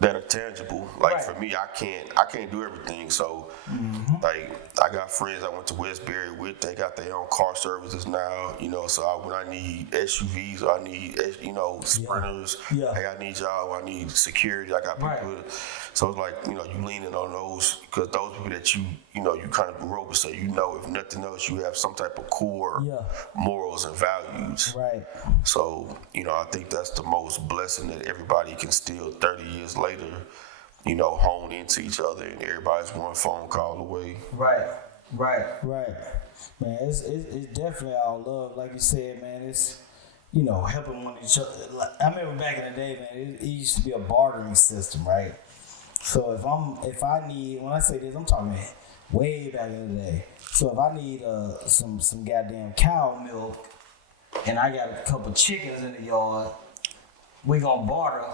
that are tangible. Like for me, I can't do everything. So like I got friends I went to Westbury with, they got their own car services now, so when I need SUVs or I need sprinters, hey, I need y'all, I need security, I got people so it's like, you lean in on those because those people that you kind of grew up with, so if nothing else you have some type of core morals and values. Right. So, I think that's the most blessing that everybody can still 30 years later, hone into each other and everybody's one phone call away. Right. Man, it's definitely all love. Like you said, man, it's, helping one each other. I remember back in the day, man, it used to be a bartering system, right? So if I need, when I say this, I'm talking way back in the day. So if I need some goddamn cow milk and I got a couple chickens in the yard, we gonna barter,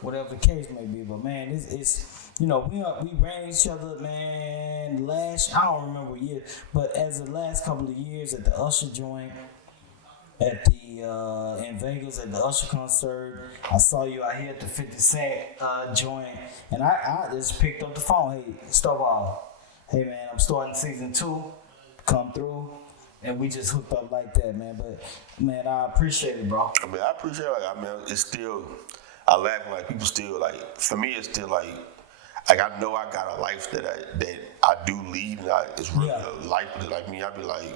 whatever the case may be. But man, it's we ran each other, man. I don't remember what year, but as the last couple of years at the Usher joint, at the in Vegas at the Usher concert, I saw you out here at the 50 Cent joint, and I just picked up the phone. Hey, Stovall. Hey man, I'm starting season 2. Come through. And we just hooked up like that, man. But, man, I appreciate it, bro. I appreciate it. It's still, I laugh like people still, like, for me, it's still like I know I got a life that I do lead, and it's really a life that, like me, I be like,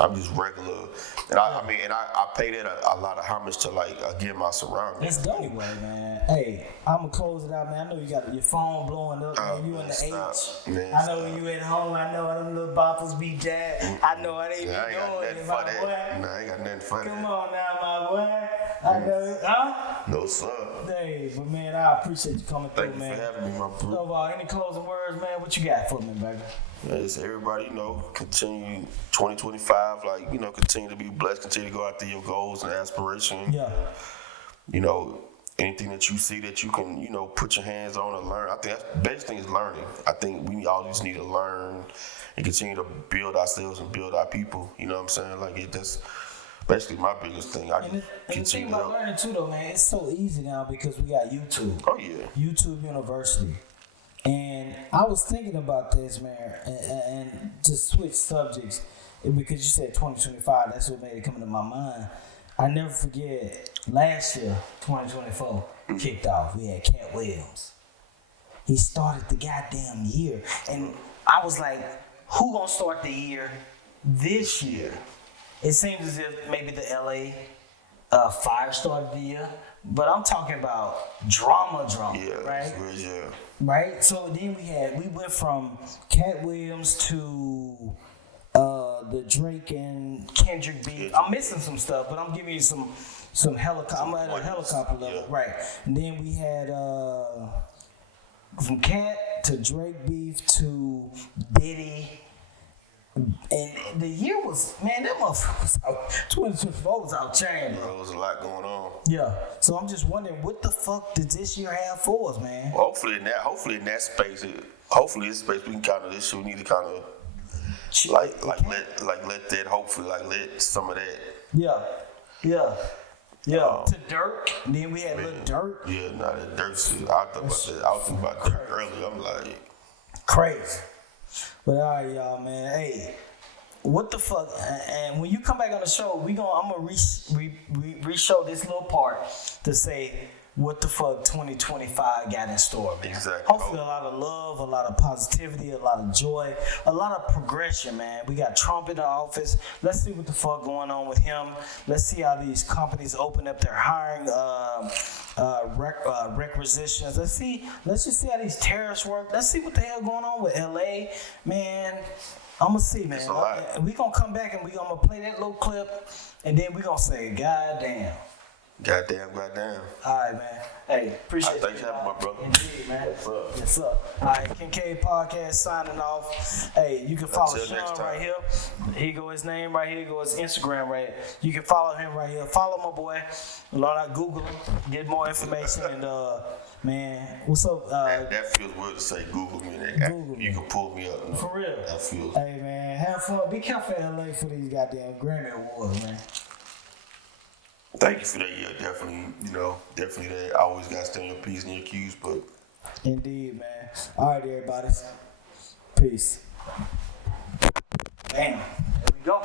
I'm just regular. And I pay that a lot of homage to, like, again, my surroundings. That's dope, man. Hey, I'm going to close it out, man. I know you got your phone blowing up, man. You in the H. Man, I know when you at home, I know them little boppers be jacked. I know it ain't be doing, my boy. I ain't got nothing for that. Come on now, my boy. I know, huh? No, sir. Hey, but, man, I appreciate you coming through, man. Thank you for having me, my bro. So, any closing words, man? What you got for me, baby? It's everybody, continue 2025, continue to be blessed, continue to go after your goals and aspirations. Yeah. Anything that you see that you can, put your hands on and learn. I think that's the best thing is learning. I think we all just need to learn and continue to build ourselves and build our people. You know what I'm saying? Like, that's basically my biggest thing. And the thing about learning too, though, man, it's so easy now because we got YouTube. Oh, yeah. YouTube University. And I was thinking about this, man, and to switch subjects, because you said 2025, that's what made it come into my mind. I never forget, last year, 2024, kicked off. We had Cat Williams. He started the goddamn year. And I was like, who gonna start the year this year? It seems as if maybe the LA Fire started the year. but I'm talking about drama, Yeah, right? yeah. Right. So then we went from Cat Williams to the Drake and Kendrick beat. I'm missing some stuff, but I'm giving you some helicopter. I'm at a helicopter level, right? And then we had from Cat to Drake beef to Diddy. And the year was, man, that motherfucker was out. 2024 was out chain. There was a lot going on. Yeah. So I'm just wondering, what the fuck did this year have for us, man? Well, hopefully in that space, this space we can kind of this year we need to kind of let that hopefully let some of that. Yeah. To Dirk. And then we had Lil Durk. Yeah, that Dirk's. I was about Dirk earlier. I'm like crazy. But all right, y'all, man. Hey, what the fuck? And when you come back on the show, I'm gonna re-show this little part to say what the fuck 2025 got in store, man. Exactly. Hopefully a lot of love, a lot of positivity, a lot of joy, a lot of progression, man. We got Trump in the office. Let's see what the fuck going on with him. Let's see how these companies open up their hiring requisitions. Let's just see how these tariffs work. Let's see what the hell going on with LA, man. I'm gonna see, man. We gonna come back and we gonna play that little clip, and then we gonna say, God damn. Goddamn. All right, man. Hey, appreciate you. Thanks for having me, my brother. Indeed, man. What's up? Yes, up. All right, Kincade Podcast signing off. Hey, you can follow Shawn right here. Here go his name right here. Go his Instagram right here. You can follow him right here. Follow my boy. Learn how to Google him. Get more information. And, man, what's up? That feels weird to say Google me. You can pull me up. For real. That feels. Hey, man. Have fun. Be careful in LA for these goddamn Grammy Awards, man. Thank you for that. Yeah, definitely that. I always got to stay on your P's and your Q's, but. Indeed, man. All right, everybody. Peace. Damn. There we go.